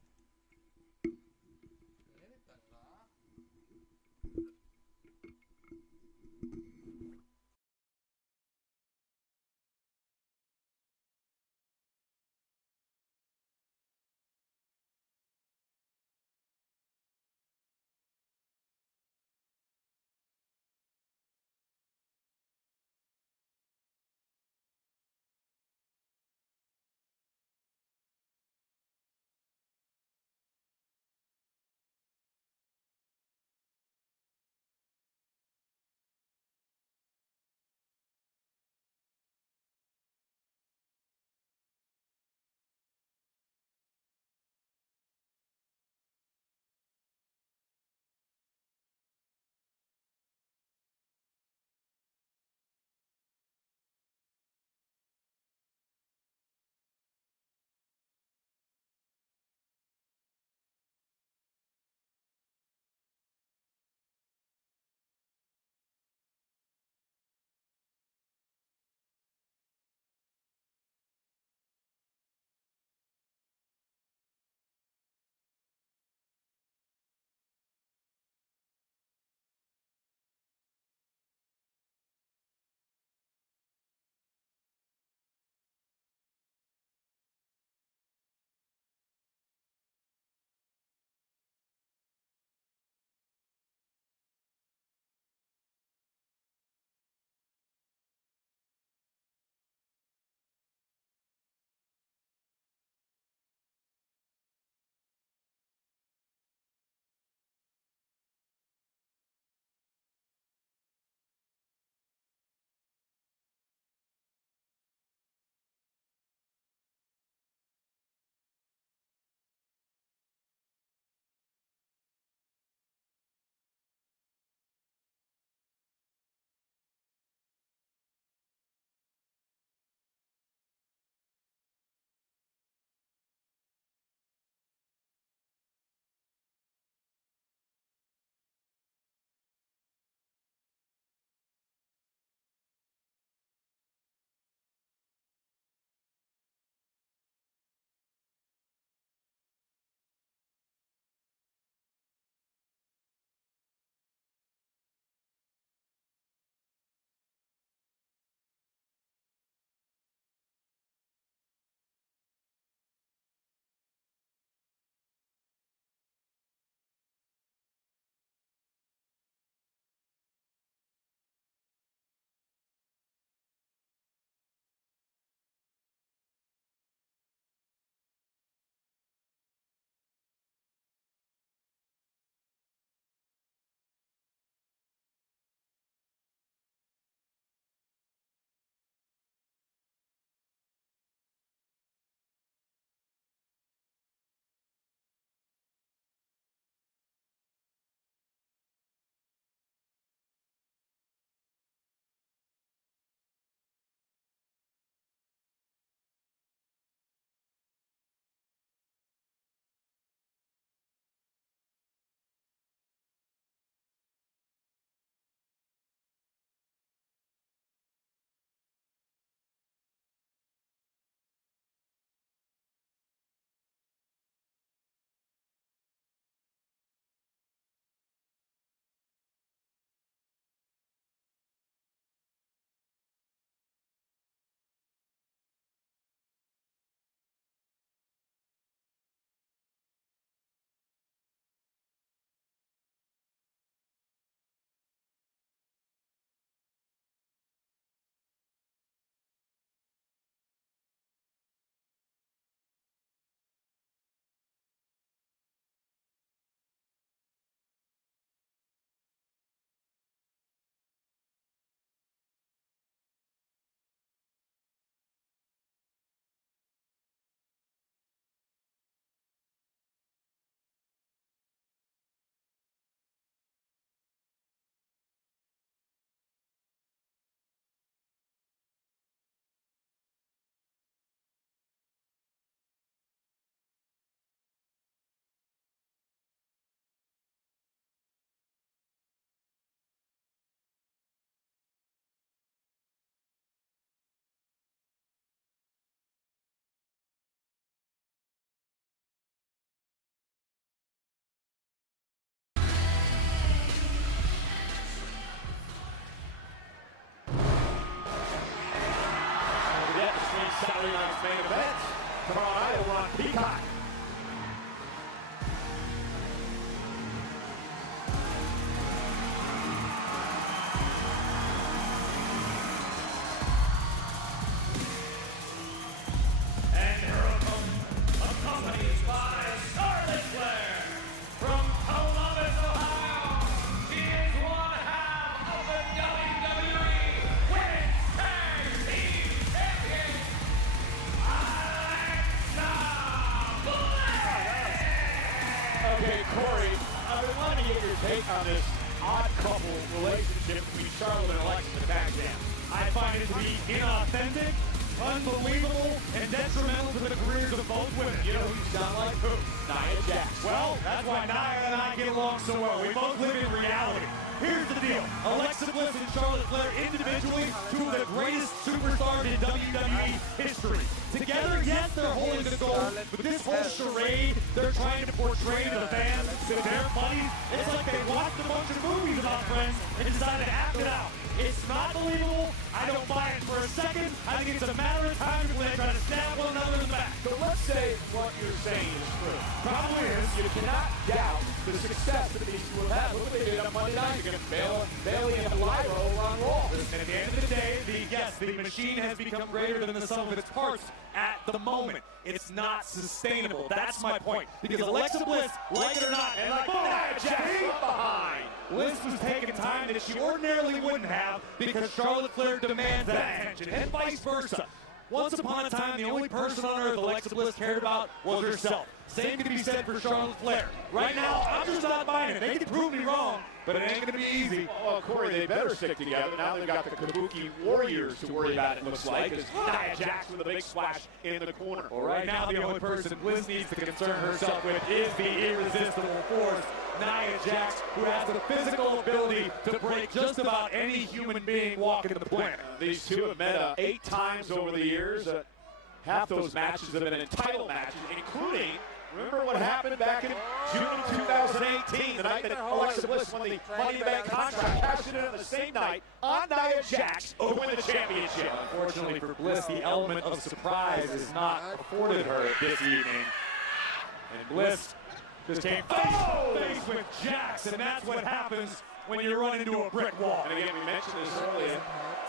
Kai. And her opponent, accompanied by Charlotte Flair from Columbus, Ohio. She is one half of the WWE Women's Tag Team Champions, Alexa Bliss. Okay, Corey, I've been wanting to get your take on this odd couple relationship between Charlotte and Alexa in the Tag Jam. I find it to be inauthentic, unbelievable, and detrimental to the careers of both women. You know who you sound like? Who? Nia Jax. Well, that's why Nia and I get along so well. We both live in reality. Here's the deal. Alexa Bliss and Charlotte Flair individually, two of the greatest superstars in WWE history. Together, yes, they're holding the gold, but this whole charade they're trying to portray to the fans that they're buddies, it's like they watched a bunch of movies about friends and decided to act it out. It's not believable. I don't buy it for a second. I think it's a matter of time when they try to stab one another in the back. So let's say what you're saying is true. Probably is. You cannot doubt the success that these two have had. Look what they did on Monday night against Bailey and Lyra over on Raw. And at the end of the day, the machine has become greater than the sum of its parts at the moment. It's not sustainable. That's my point. Because Alexa Bliss, like it or not, and like Nia Jax from behind. Bliss was taking time that she ordinarily wouldn't have because Charlotte Flair demands that attention, and vice versa. Once upon a time, the only person on earth Alexa Bliss cared about was herself. Same can be said for Charlotte Flair. Right now, I'm just not buying it. They can prove me wrong, but it ain't going to be easy. Well, Corey, they better stick together. Now they've got the Kabuki Warriors to worry about, it looks like, as Nia Jax with a big splash in the corner. Well, right now, the only person Bliss needs to concern herself with is the irresistible force, Nia Jax, who has the physical ability to break just about any human being walking the planet. These two have met 8 times over the years. Half those matches have been title matches, including, remember what happened back in June 2018, the night that Alexa Bliss won the Money in the Bank contract, cashed it in on the same night on Nia Jax to win the championship. Unfortunately for Bliss, the element of surprise is not afforded her this evening. And Bliss just came face with Jax, and that's what happens when you run into a brick wall. And again, we mentioned this earlier,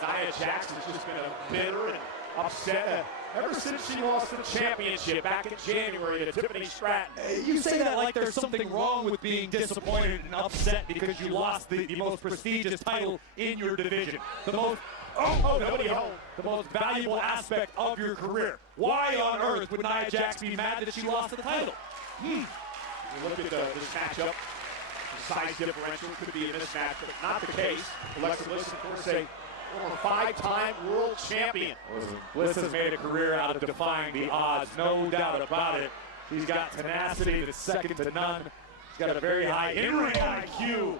Nia Jax has just been bitter and upset ever since she lost the championship back in January to Tiffany Stratton. You say that like there's something wrong with being disappointed and upset because you lost the most prestigious title in your division. The most the most valuable aspect of your career. Why on earth would Nia Jax be mad that she lost the title? You look at this matchup, the size differential could be a mismatch, but not the case. Alexa Bliss, of course, a former 5-time world champion. Bliss has made a career out of defying the odds, no doubt about it. She's got tenacity that's second to none. She's got a very high in-ring IQ.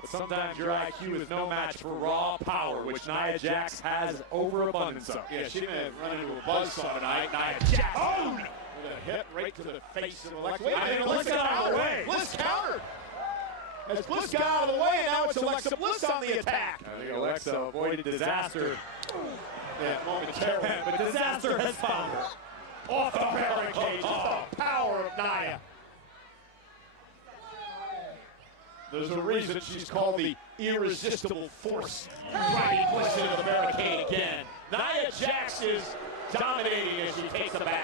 But sometimes your IQ is no match for raw power, which Nia Jax has overabundance of. Yeah, she may have run into a buzzsaw tonight. Nia Jax with a hit right to the face of Alexa. Wait a minute, Bliss got out of the way. Bliss countered. As Bliss got out of the way, now it's Alexa Bliss on the attack. I think Alexa avoided disaster. Yeah, momentarily. But disaster has found her. Off the barricade, just the power of Nia. There's a reason she's called the irresistible force. Driving Bliss into the barricade again. Nia Jax is dominating as she takes a bow.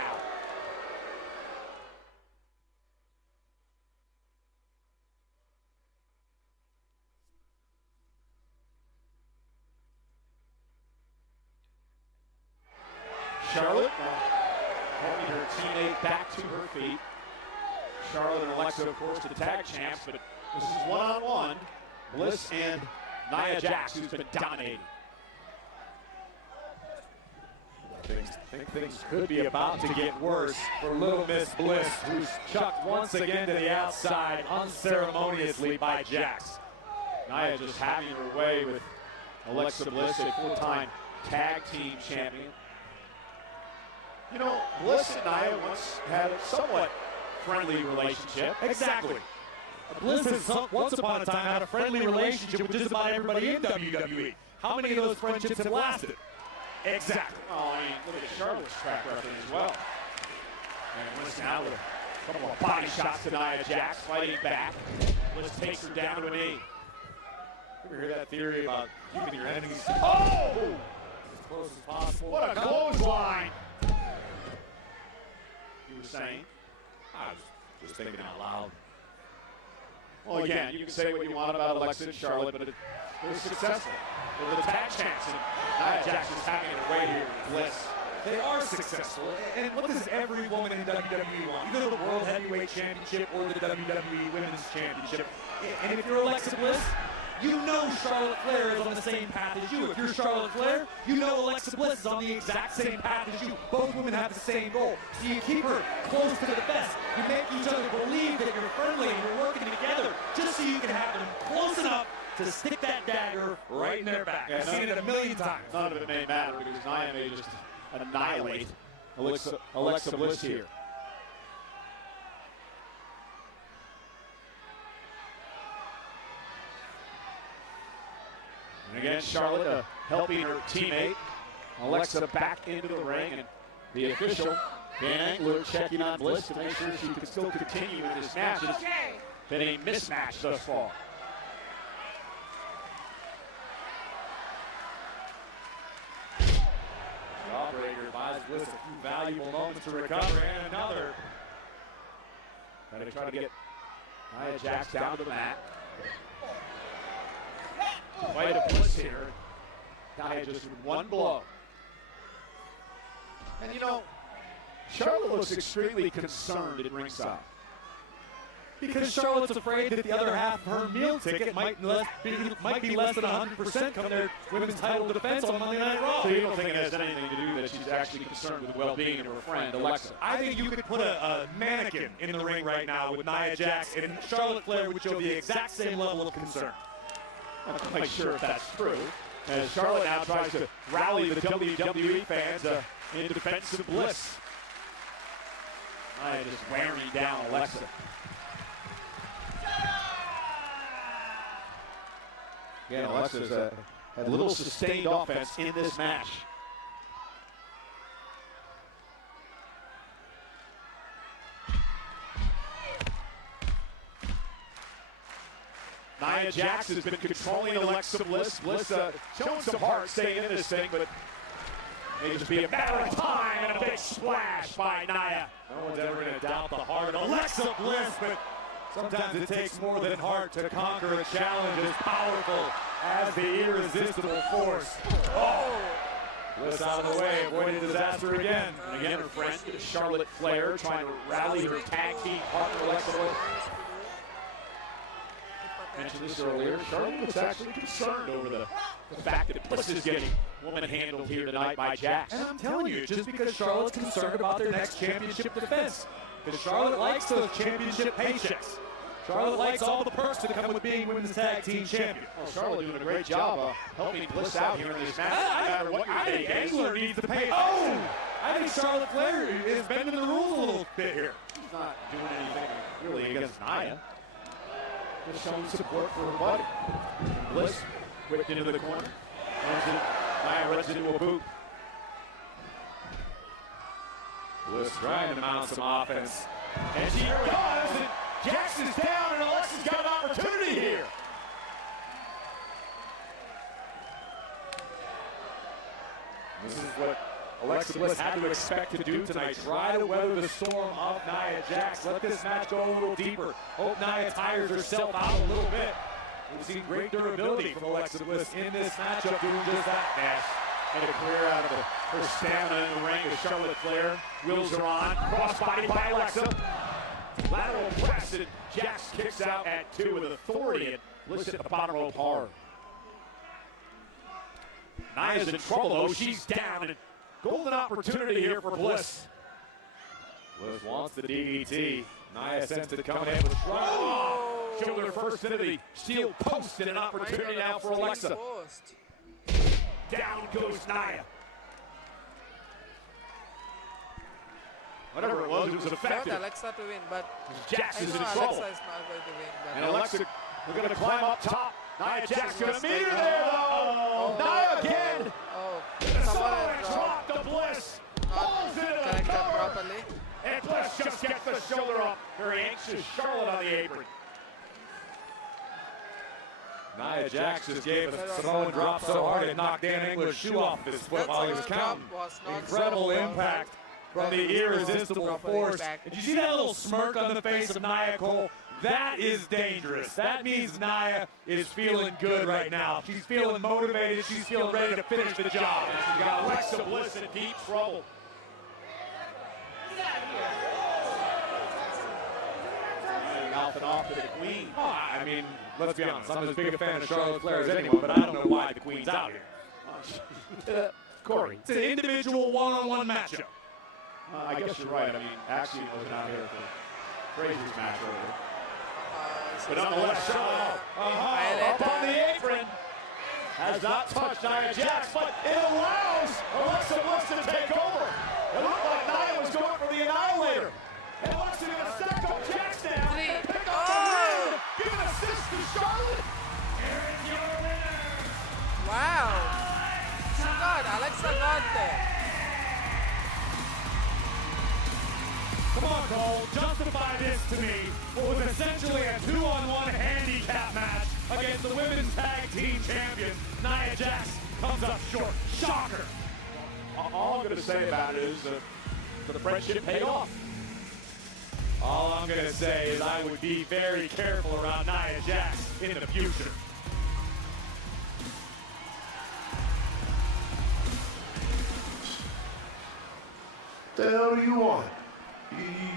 Charlotte holding her teammate back to her feet. Charlotte and Alexa, of course, the tag champs, but this is one-on-one. Bliss and Nia Jax, who's been dominating. I think things could be about to get worse for Little Miss Bliss, who's chucked once again to the outside unceremoniously by Jax. Nia just having her way with Alexa Bliss, a 4-time tag team champion. You know, Bliss and Nia once had a somewhat friendly relationship. Exactly. Bliss has once upon a time had a friendly relationship with just about everybody in WWE. How many of those friendships have lasted? Exactly. Oh, I mean, look at Charlotte's track record as well. And Bliss now with a couple of body shots to Nia Jax, fighting back. Bliss takes her down to a knee. You ever hear that theory about keeping your enemies as close as possible? What a clothesline! You were saying? I was just thinking out loud. Well, again, you can say what you want about Alexa and Charlotte, but it was successful. They were the tag champs, and Nia Jax is having it away here with Bliss. They are successful. And what does every woman in WWE want? Either the World Heavyweight Championship or the WWE Women's Championship. And if you're Alexa Bliss, you know Charlotte Flair is on the same path as you. If you're Charlotte Flair, you know Alexa Bliss is on the exact same path as you. Both women have the same goal. So you keep her close to the best. You make each other believe that you're friendly and you're working together just so you can have them close enough to stick that dagger right in their back. I've seen it a million times. None of it may matter because Nia may just annihilate Alexa Bliss here. And again, Charlotte helping her teammate Alexa back into the ring, and the official, Dan Angler, checking on Bliss to make sure she can still continue in this match. It's been a mismatch thus far. The operator buys Bliss a few valuable moments to recover, and another. Trying to try to get Nia Jax down to the mat. Fight of Bliss here. Nia just with one blow. And you know, Charlotte looks extremely concerned at ringside. Because Charlotte's afraid that the other half of her meal ticket might be less than 100% come their women's title defense on Monday Night Raw. So you don't think it has anything to do that she's actually concerned with the well-being of her friend, Alexa? I think you could put a mannequin in the ring right now with Nia Jax, and Charlotte Flair would show the exact same level of concern. I'm not quite sure if that's true. As Charlotte now tries to rally the WWE fans in defense of Bliss. Nia just wearing down Alexa. Again, Alexa's had little sustained offense in this match. Nia Jax has been controlling Alexa Bliss. Bliss showing some heart staying in this thing, but may just be a matter of time and a big splash by Nia. No one's ever going to doubt the heart of Alexa Bliss, but sometimes it takes more than heart to conquer a challenge as powerful as the irresistible force. Oh! Bliss out of the way, avoiding disaster again. And again, her friend, Charlotte Flair, trying to rally her tag team partner, Alexa Bliss. Mentioned this earlier, Charlotte was actually concerned over the fact that Bliss is getting woman handled here tonight by Jax. And I'm telling you, just because Charlotte's concerned about their next championship defense. Because Charlotte likes those championship paychecks. Charlotte likes all the perks that come with being women's tag team champion. Well, Charlotte doing a great job of helping Bliss out here in this match. I think Angler needs to pay. Oh! I think Charlotte Flair is bending the rules a little bit here. She's not doing anything really against Nia. Just showing support for her buddy. Bliss whipped into the corner. Nia runs into a boot. Bliss trying to mount some offense. And she does, and Jax is down, and Alexa's got an opportunity here. This is what Alexa Bliss had to expect to do tonight. Try to weather the storm of Nia Jax. Let this match go a little deeper. Hope Nia tires herself out a little bit. We've seen great durability from Alexa Bliss in this matchup doing just that. Nash made a career out of her stamina in the ring as Charlotte Flair wheels her on. Crossbody by Alexa. Lateral press, and Jax kicks out at 2 with authority, and Bliss hit the bottom rope hard. Nia's in trouble, though. She's down, and golden opportunity here for Bliss. Bliss wants the DDT. Nia sends it coming in with a oh! Shoulder first into the steel post, and an opportunity now for Alexa. Down goes Nia. Whatever it was effective. I want Alexa to win, but Jax is in Alexa trouble. is not going to win. But And Alexa, we're going to climb up top. Nia Jax going to meet her there, though. Nia again. Oh, Solid drop to Bliss. Falls into the cover. Properly. And Bliss just gets the shoulder up. Very anxious Charlotte on the apron. Nia Jax just gave a Samoan drop so hard it knocked Dan Engler's shoe off his foot while he was counting. Incredible impact from the irresistible force. Did you see that little smirk on the face of Nia Cole? That is dangerous. That means Nia is feeling good right now. She's feeling motivated. She's feeling ready to finish the job. She got Alexa Bliss in deep trouble. Off and off to the Queen. Oh, I mean, let's be honest. I'm as big a fan of Charlotte Flair as anyone, but I don't know why the Queen's out here. Corey. It's an individual one-on-one matchup. I guess you're right. I mean, Axiom wasn't out here for Fraser's match earlier. But nonetheless, Charlotte up on the apron. Has not touched Nia Jax, but it allows Alexa Bliss to take over. It looked like Nia was going for the Annihilator. And Alexa going to stack up Jax now. Pick up the win. Give an assist to Charlotte. Here's your winner. Wow. She got, Alexa got there. Come on, Cole, justify this to me. What was essentially a 2-on-1 handicap match against the women's tag team champions. Nia Jax comes up short. Shocker. All I'm going to say about it is the friendship paid off. All I'm going to say is I would be very careful around Nia Jax in the future. What the hell do you want?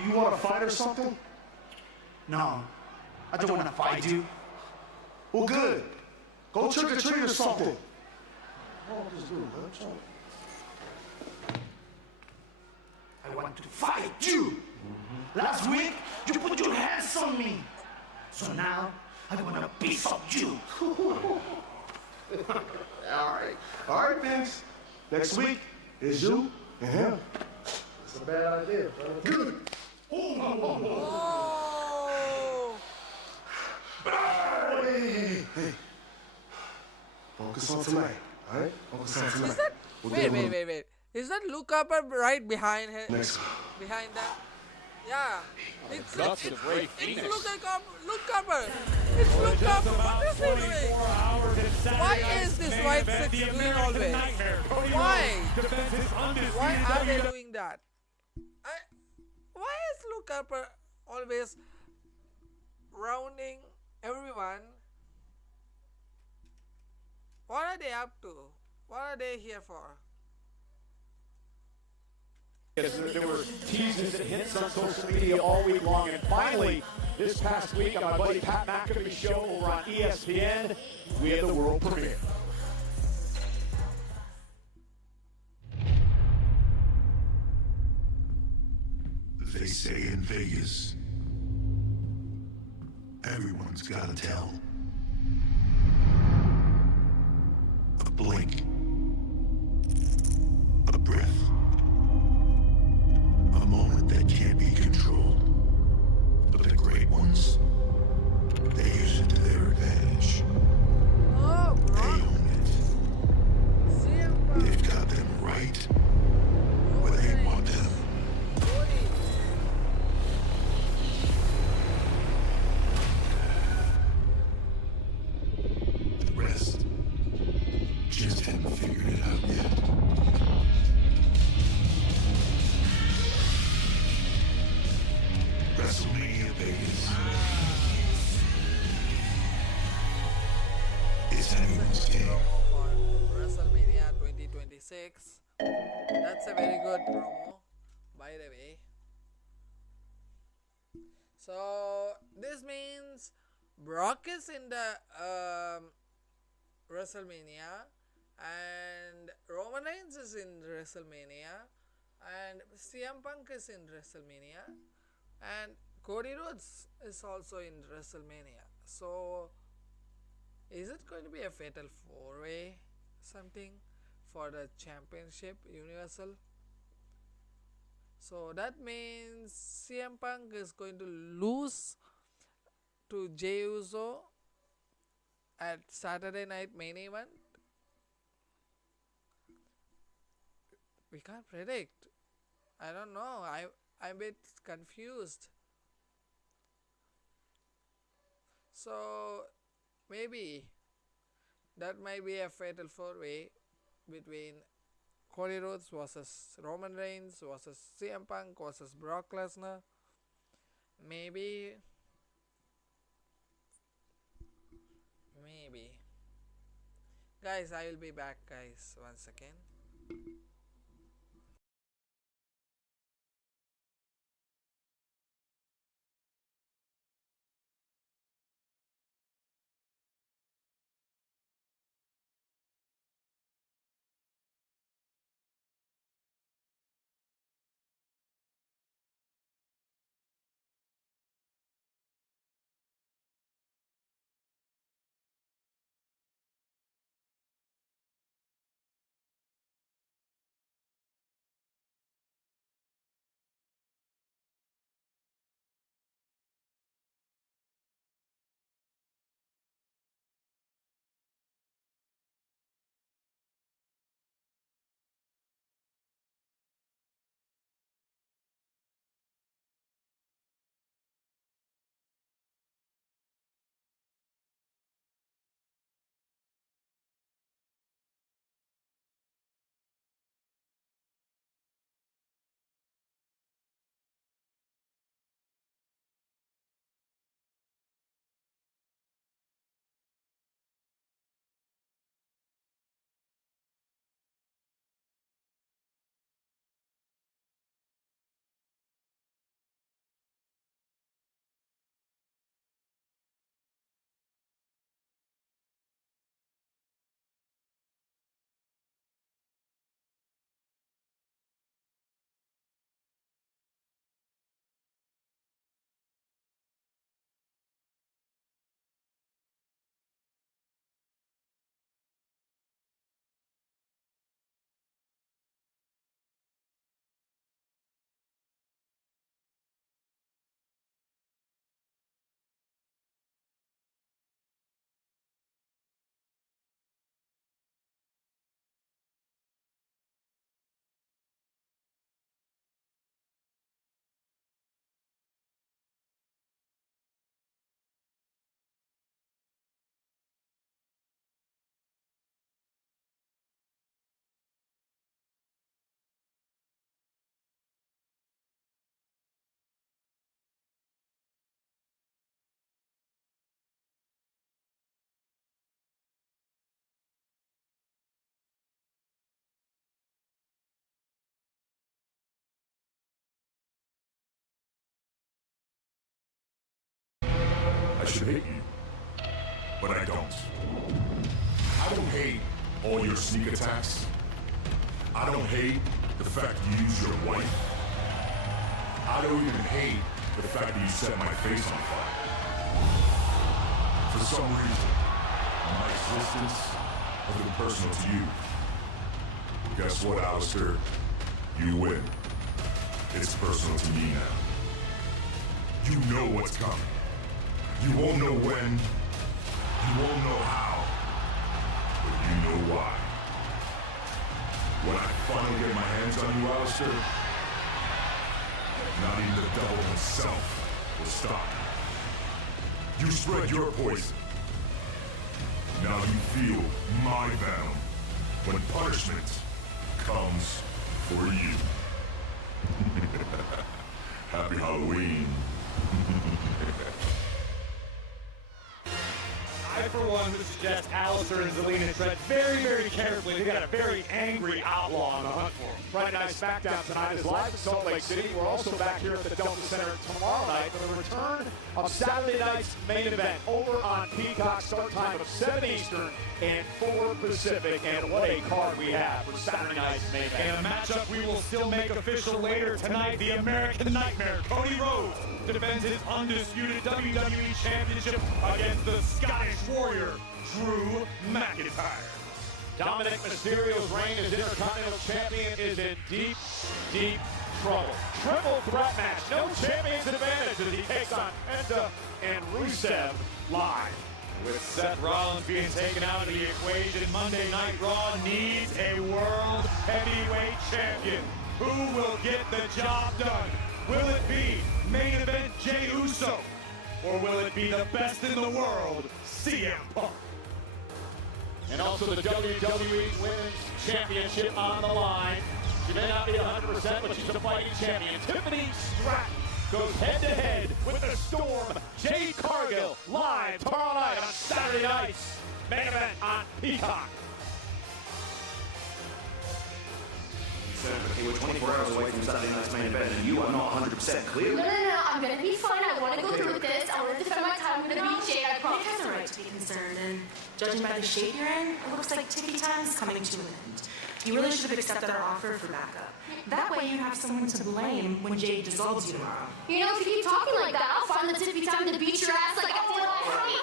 You want to fight or something? No, I don't want to fight you. Well, good. Go trick or treat or something. I want to fight you. Last week, you put your hands on me. So now, I want a piece of you. All right, Vince. Next week is you and him. It's a bad idea. Good. Hey. Focus on tonight, all right? Focus on tonight. Is that, wait. Is that Luke Upper right behind her? Next. Behind that? Yeah. It's Luke Upper. It's Luke Upper. What is he doing? Why is this white six doing always? Why? Why are they doing that? Why is Luke Upper always rounding everyone? What are they up to? What are they here for? There were teasers and hints on social media all week long, and finally, this past week on my buddy Pat McAfee's show over on ESPN, we had the world premiere. They say in Vegas, everyone's got to tell. A blink, a breath, a moment that can't be controlled. But the great ones, they use it to their advantage. They own it. They've got them right where they want them. The rest just haven't figured it out yet. WrestleMania Vegas is anyone's game. WrestleMania 2026. That's a very good promo, by the way. So this means Brock is in the WrestleMania, and Roman Reigns is in WrestleMania, and CM Punk is in WrestleMania, and Cody Rhodes is also in WrestleMania. So is it going to be a fatal 4-way something for the championship universal? So that means CM Punk is going to lose to Jey Uso at Saturday Night Main Event. We can't predict. I don't know. I'm a bit confused. So maybe that might be a fatal 4-way between Cody Rhodes versus Roman Reigns versus CM Punk versus Brock Lesnar. Maybe. Guys, I will be back, guys. 1 second. I should hate you, but I don't. I don't hate all your sneak attacks. I don't hate the fact you use your wife. I don't even hate the fact that you set my face on fire. For some reason, my existence has been personal to you. Guess what, Alistair? You win. It's personal to me now. You know what's coming. You won't know when, you won't know how, but you know why. When I finally get my hands on you, Alistair, not even the devil himself will stop me. You spread your poison. Now you feel my venom when punishment comes for you. Happy Halloween. I, for one, would suggest Alistair and Zelina tread very, very carefully. They got a very angry outlaw on the hunt for them. Friday Night Smackdown tonight is live in Salt Lake City. We're also back here at the Delta Center tomorrow night for the return of Saturday night's main event over on Peacock, start time of 7 Eastern and 4 Pacific. And what a card we have for Saturday night's main event. And a matchup we will still make official later tonight. The American Nightmare, Cody Rhodes, defends his undisputed WWE Championship against the Scottish Warrior, Drew McIntyre. Dominic Mysterio's reign as Intercontinental Champion is in deep, deep trouble. Triple threat match, no champion's advantage as he takes on Penta and Rusev live. With Seth Rollins being taken out of the equation, Monday Night Raw needs a World Heavyweight Champion. Who will get the job done? Will it be main event Jey Uso? Or will it be the best in the world, CM Punk? And also the WWE Women's Championship on the line. She may not be 100%, but she's a fighting champion. Tiffany Stratton goes head-to-head with the Storm. Jade Cargill live tomorrow night on Saturday nights. Main event on Peacock. Hey, we're 24 hours away from Saturday night's main event, and you are not 100% clear. No, I'm gonna be fine. I wanna go through with this. I wanna defend my time. I'm gonna beat Jade, I promise. Nick has a right to be concerned, and judging by the shape you're in, it looks like Tiffy time is coming to an end. You really should have accepted our offer for backup. That way you'd have someone to blame when Jade dissolves you tomorrow. You know, if you keep talking like that, I'll find the Tiffy time to beat your ass like I did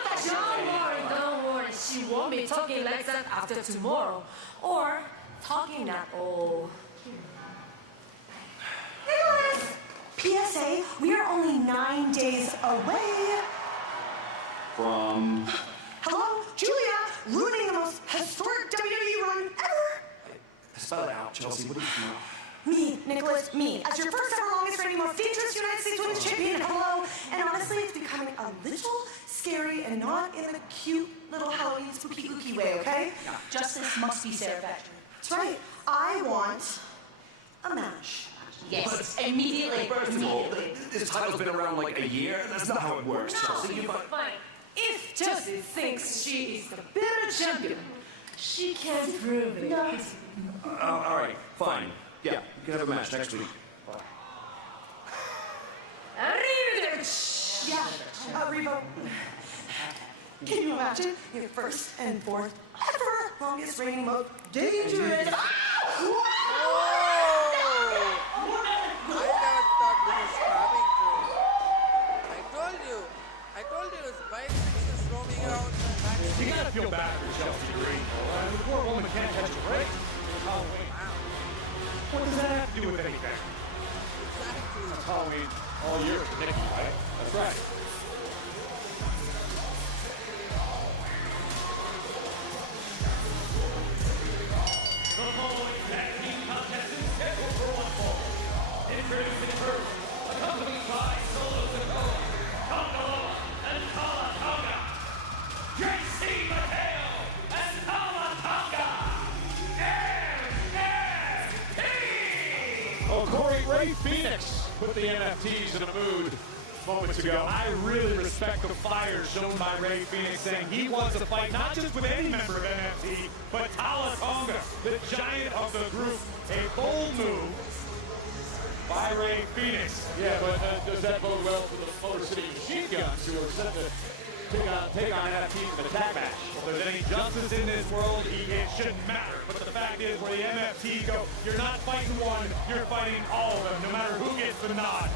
last night. Don't worry. She won't be talking like that after tomorrow. Or talking that old. Nicholas! PSA, we are only 9 days away. From... Hello, Julia, ruining the most historic WWE run ever. Spell it out, Chelsea. What do you know? Me, Nicholas, me, as your first ever, longest reigning, most dangerous United States Women's Champion. Hello. And honestly, it's becoming a little scary and not in a cute little Halloween spooky ooky way, okay? Yeah. Justice must be served. That's right. I want a match. Yes, immediately. First of all, this title's been around like a year. That's not how it works, Chelsea. Fine. If Chelsea thinks she is the better champion, she can prove it. All right, fine. Yeah, you can have a match next week. Arrivederci. Yeah, Revo. Can you imagine your first and fourth ever longest reigning, most dangerous? You gotta feel bad for Chelsea Green. The poor woman can't catch a break. Halloween. What does that have to do with anything? That's Halloween all year for Nikki, right? That's right. The following tag team contestants scheduled for one fall. Introducing first, accompanied by Solo Sikoa, Kongaloa, and Kala Tonga. JC Mateo and Kala Tonga. NXT! Oh, Ray Phoenix put the NFTs in a mood moments ago. I really respect the fire shown by Ray Phoenix, saying he wants to fight not just with any member of NXT, but Tala Tonga, the giant of the group. A bold move by Ray Phoenix. Yeah, but does that bode well for the Motor City Machine Guns, who are set to take on NFTs in a tag match? If there's any justice in this world, it shouldn't matter. But the fact is, where the NFTs go, you're not fighting one, you're fighting all of them, no matter who gets the nod.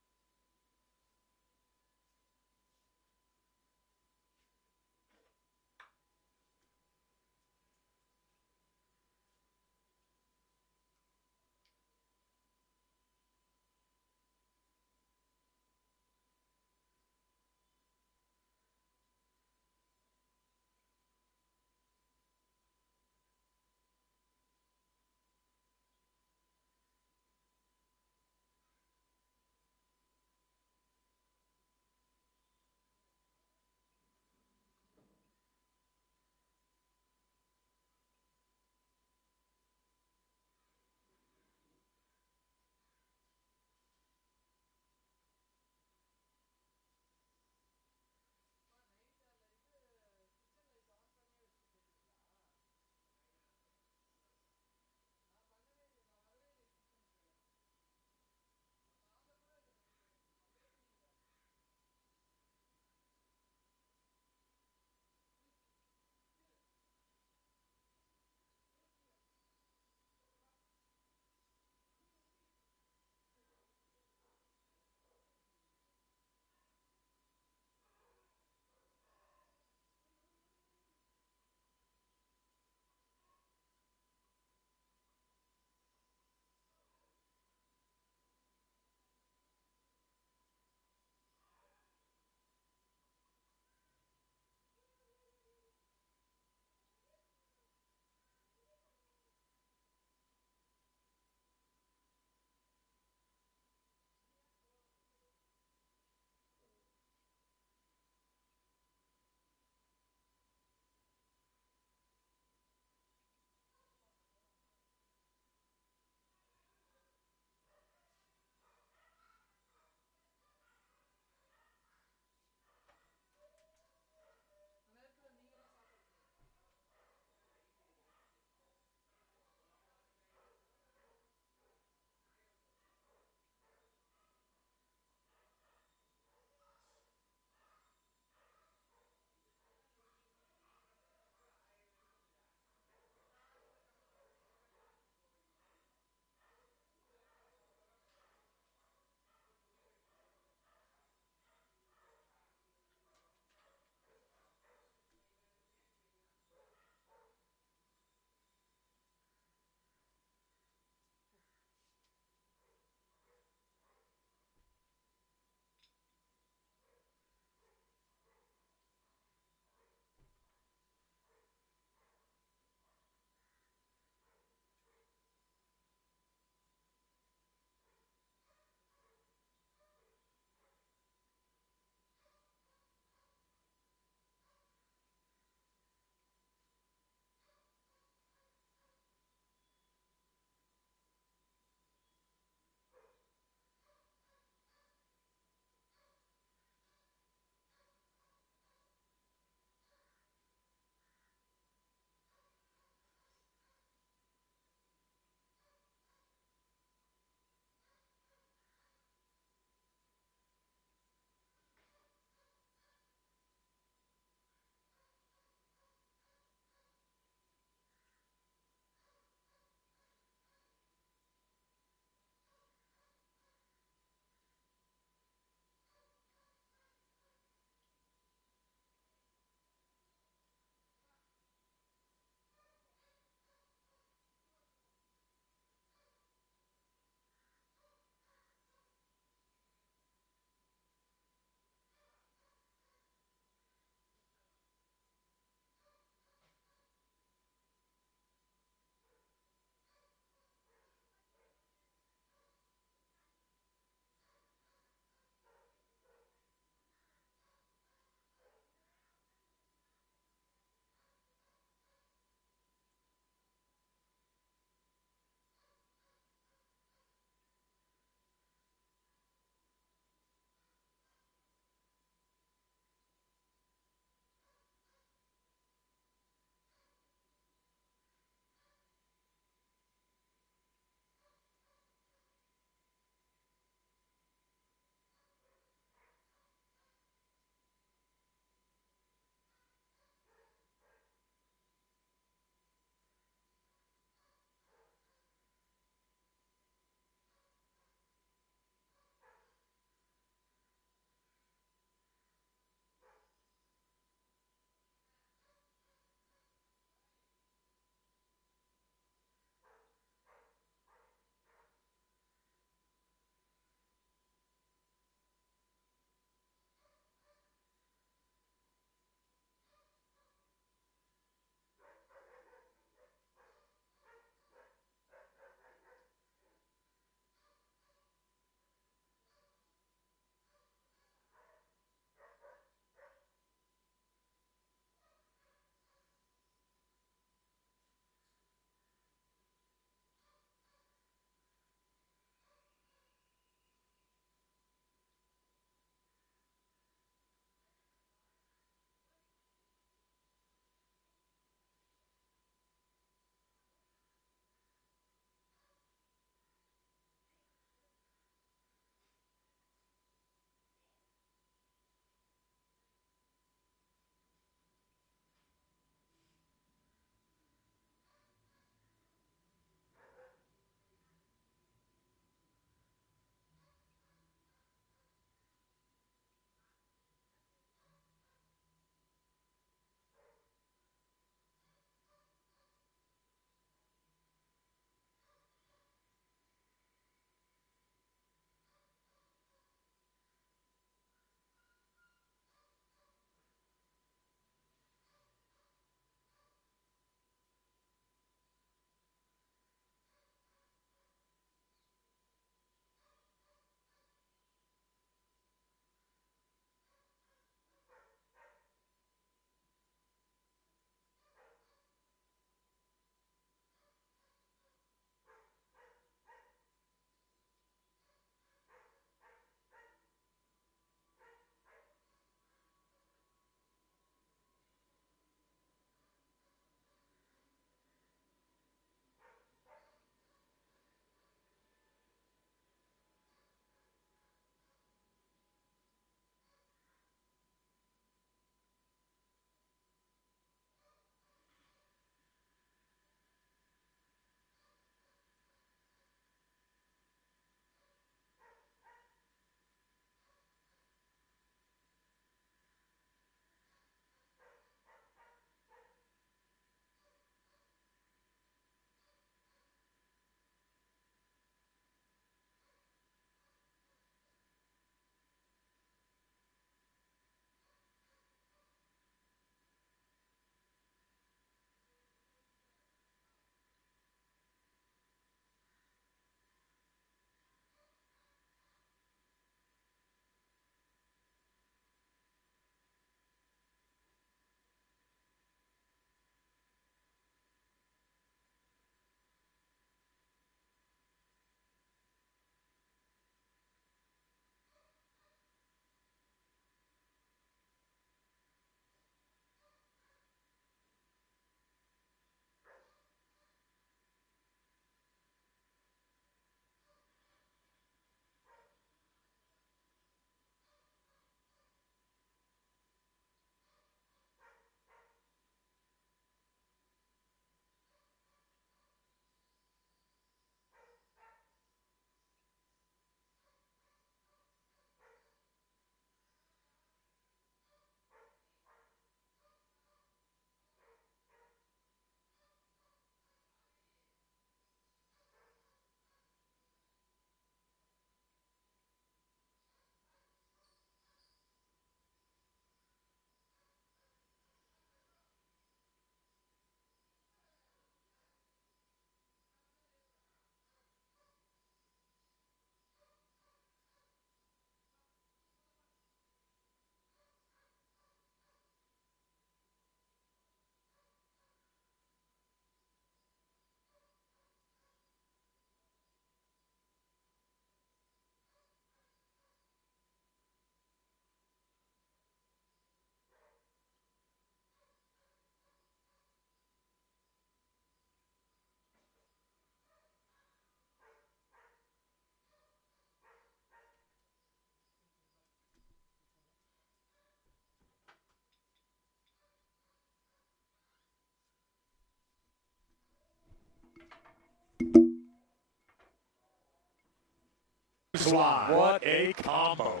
slide. What a combo.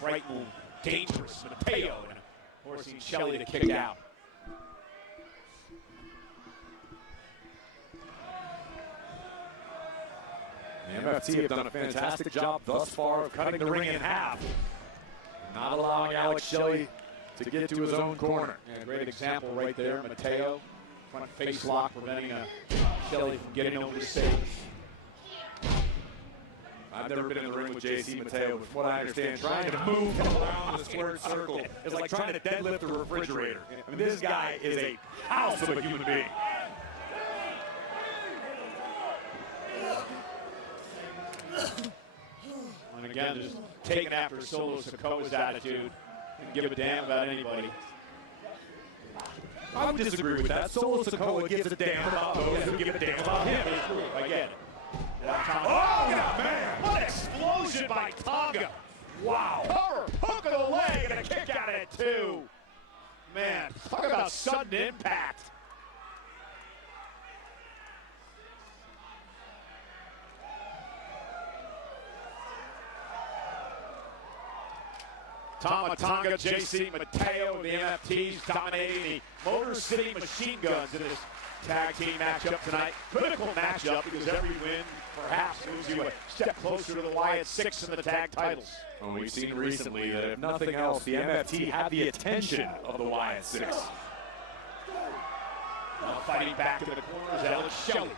Frightened, dangerous Mateo, and forcing Shelley to kick out. The MFT have done a fantastic job thus far of cutting the ring in half, not allowing Alex Shelley to get to his own corner. Yeah, great example right there, Mateo. Front face lock preventing Shelley from getting over the stage. I've never been in the ring with JC Mateo, but from what I understand, trying to move around the squared circle is like trying to deadlift a refrigerator. I mean, this guy is a house of a human being. And again, just taking after Solo Sikoa's attitude and give a damn about anybody. I would disagree with that. Solo Sikoa gives a damn about those who give a damn about him. I get it. Oh, yeah, man! What explosion by Tonga! Wow! Cover, hook of the leg, and a kick out of it, too. Man, talk about sudden impact. Tonga, JC Mateo, the MFTs dominating the Motor City Machine Guns in this tag team matchup tonight. Critical matchup because every win perhaps moves you a step closer to the Wyatt Six in the tag titles. Well, we've seen recently that if nothing else, the MFT had the attention of the Wyatt Six. Now fighting back in the corner is Alex Shelley.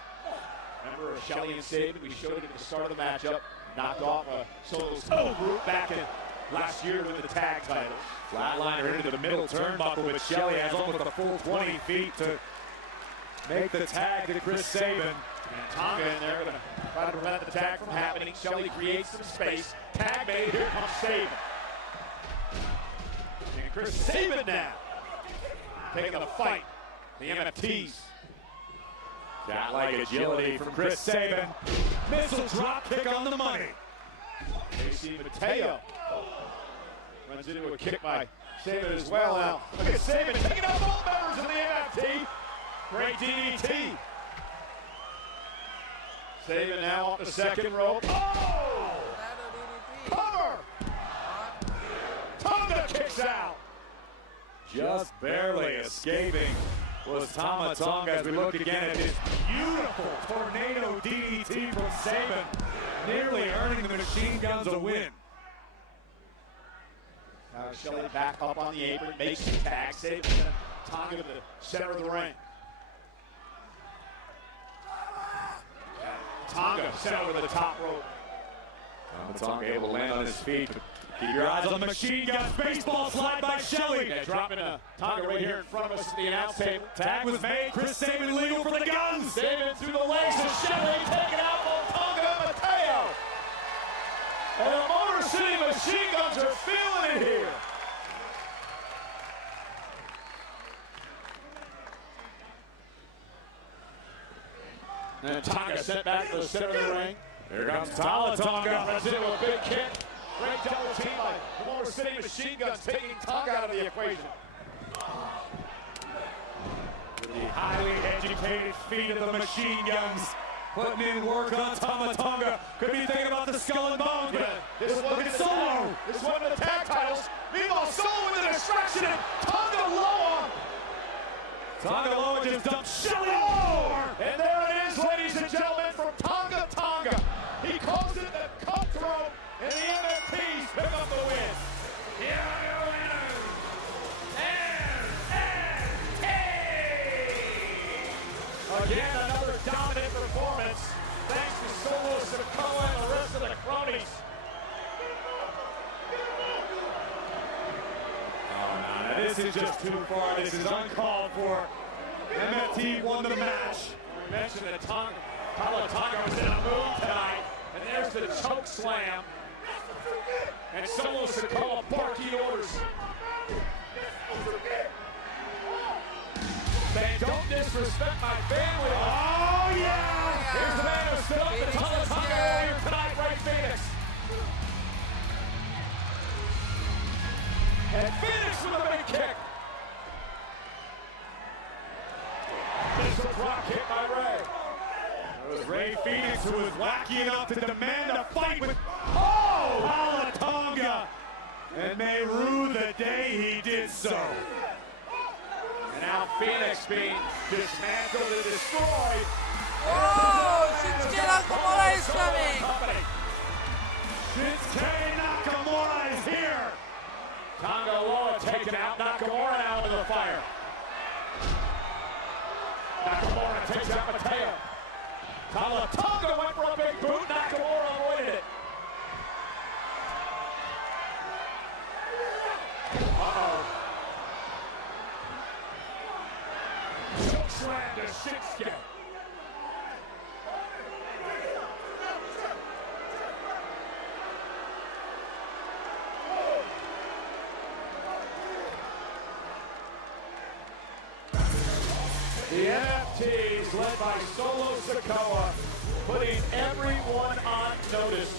Remember Shelley and Saban, we showed it at the start of the matchup, knocked off a solo group back in last year to win the tag titles. Flatliner into the middle turnbuckle, but Shelley has almost a full 20 feet to make the tag to Chris Sabin. And Tonga in there going to try to prevent the tag from happening. Shelley creates some space. Tag made. Here comes Sabin. And Chris Sabin now taking the fight. The MFTs. Cat-like agility from Chris Sabin. Missile drop kick on the money. JC Mateo runs into a kick by Sabin as well now. Look at Sabin taking out both members of the MFT. Great DDT. Sabin now off the second rope. Oh! Cover! Tonga kicks out. Just barely escaping was Tama Tonga as we look again at this beautiful tornado DDT from Sabin, nearly earning the Machine Guns a win. Now Shelley back up on the apron, makes the tag, Sabin Tonga to the center of the ring. Tonga sent over the top rope. Tonga able to land on his feet. Keep your eyes on the Machine Guns. Baseball slide by Shelley. Yeah, dropping Tonga right here in front of us at the announce table. Tag was made. Chris Sabin legal for the Guns. Sabin through the legs of Shelley, taking out both Tonga and Mateo. And the Motor City Machine Guns are feeling it here. And Tonga sent back to the center of the ring. Here comes Tama Tonga. Runs into a big kick. Great double team by the Motor City Machine Guns, taking Tonga out of the equation. With the highly educated feet of the Machine Guns, putting in work on Tama Tonga. Could be thinking about the skull and bones, but look at Solo. This one of the tag titles. Meanwhile, Solo with a distraction and Tonga low. Tonga low just dumped Shelley. And there it is, ladies and gentlemen, from Tonga Tonga. He calls it the cutthroat, and the MFTs pick up the win. Here are your winners, MFT! Again, another dominant performance, thanks to Solo Sikoa and the rest of the cronies. Oh, no, this is just too far. This is uncalled for. MFT won the match. We mentioned that Tonga was in a mood tonight, and there's the choke slam. And Solo Sikoa barking orders. Saying, don't disrespect my family. Oh, yeah! Here's the man who stood up to Tonga earlier tonight, Ray Phoenix. And Phoenix with a big kick. Missile drop kick by Ray. Ray Phoenix, who was wacky enough to demand a fight with Halatonga, and may rue the day he did so. And now Phoenix being dismantled and destroyed. Oh, Shinsuke Nakamura is coming. Shinsuke Nakamura is here. Tonga Loa taken out, Nakamura out of the fire. Nakamura takes out Mateo. Tonga went for a big boot, Nakamura avoided it. Uh-oh. Choke slam to Shinsuke. The NFTs, led by Solo Sikoa, putting everyone on notice.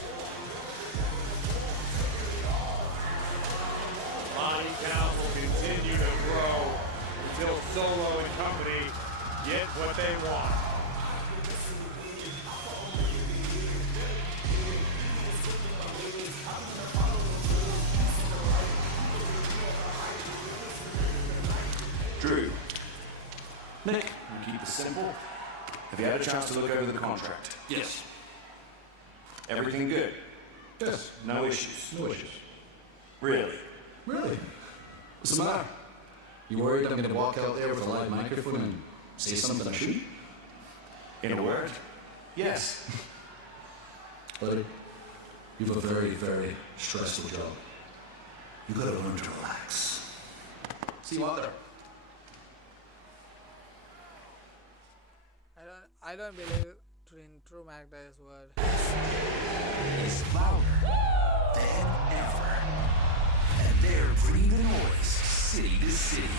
Body count will continue to grow until Solo and company get what they want. Drew. Nick, you keep it simple. Have you had a chance to look over the contract? Yes. Everything good? Yes. No issues? No issues. Really? Really? What's the matter? You worried I'm going to walk out there with a live microphone and say something I shouldn't? In a word, yes. Buddy, you have a very, very stressful job. You got to learn to relax. See you out there. I don't believe in true Magda's word. Is louder than ever. And they're bringing the noise city to city.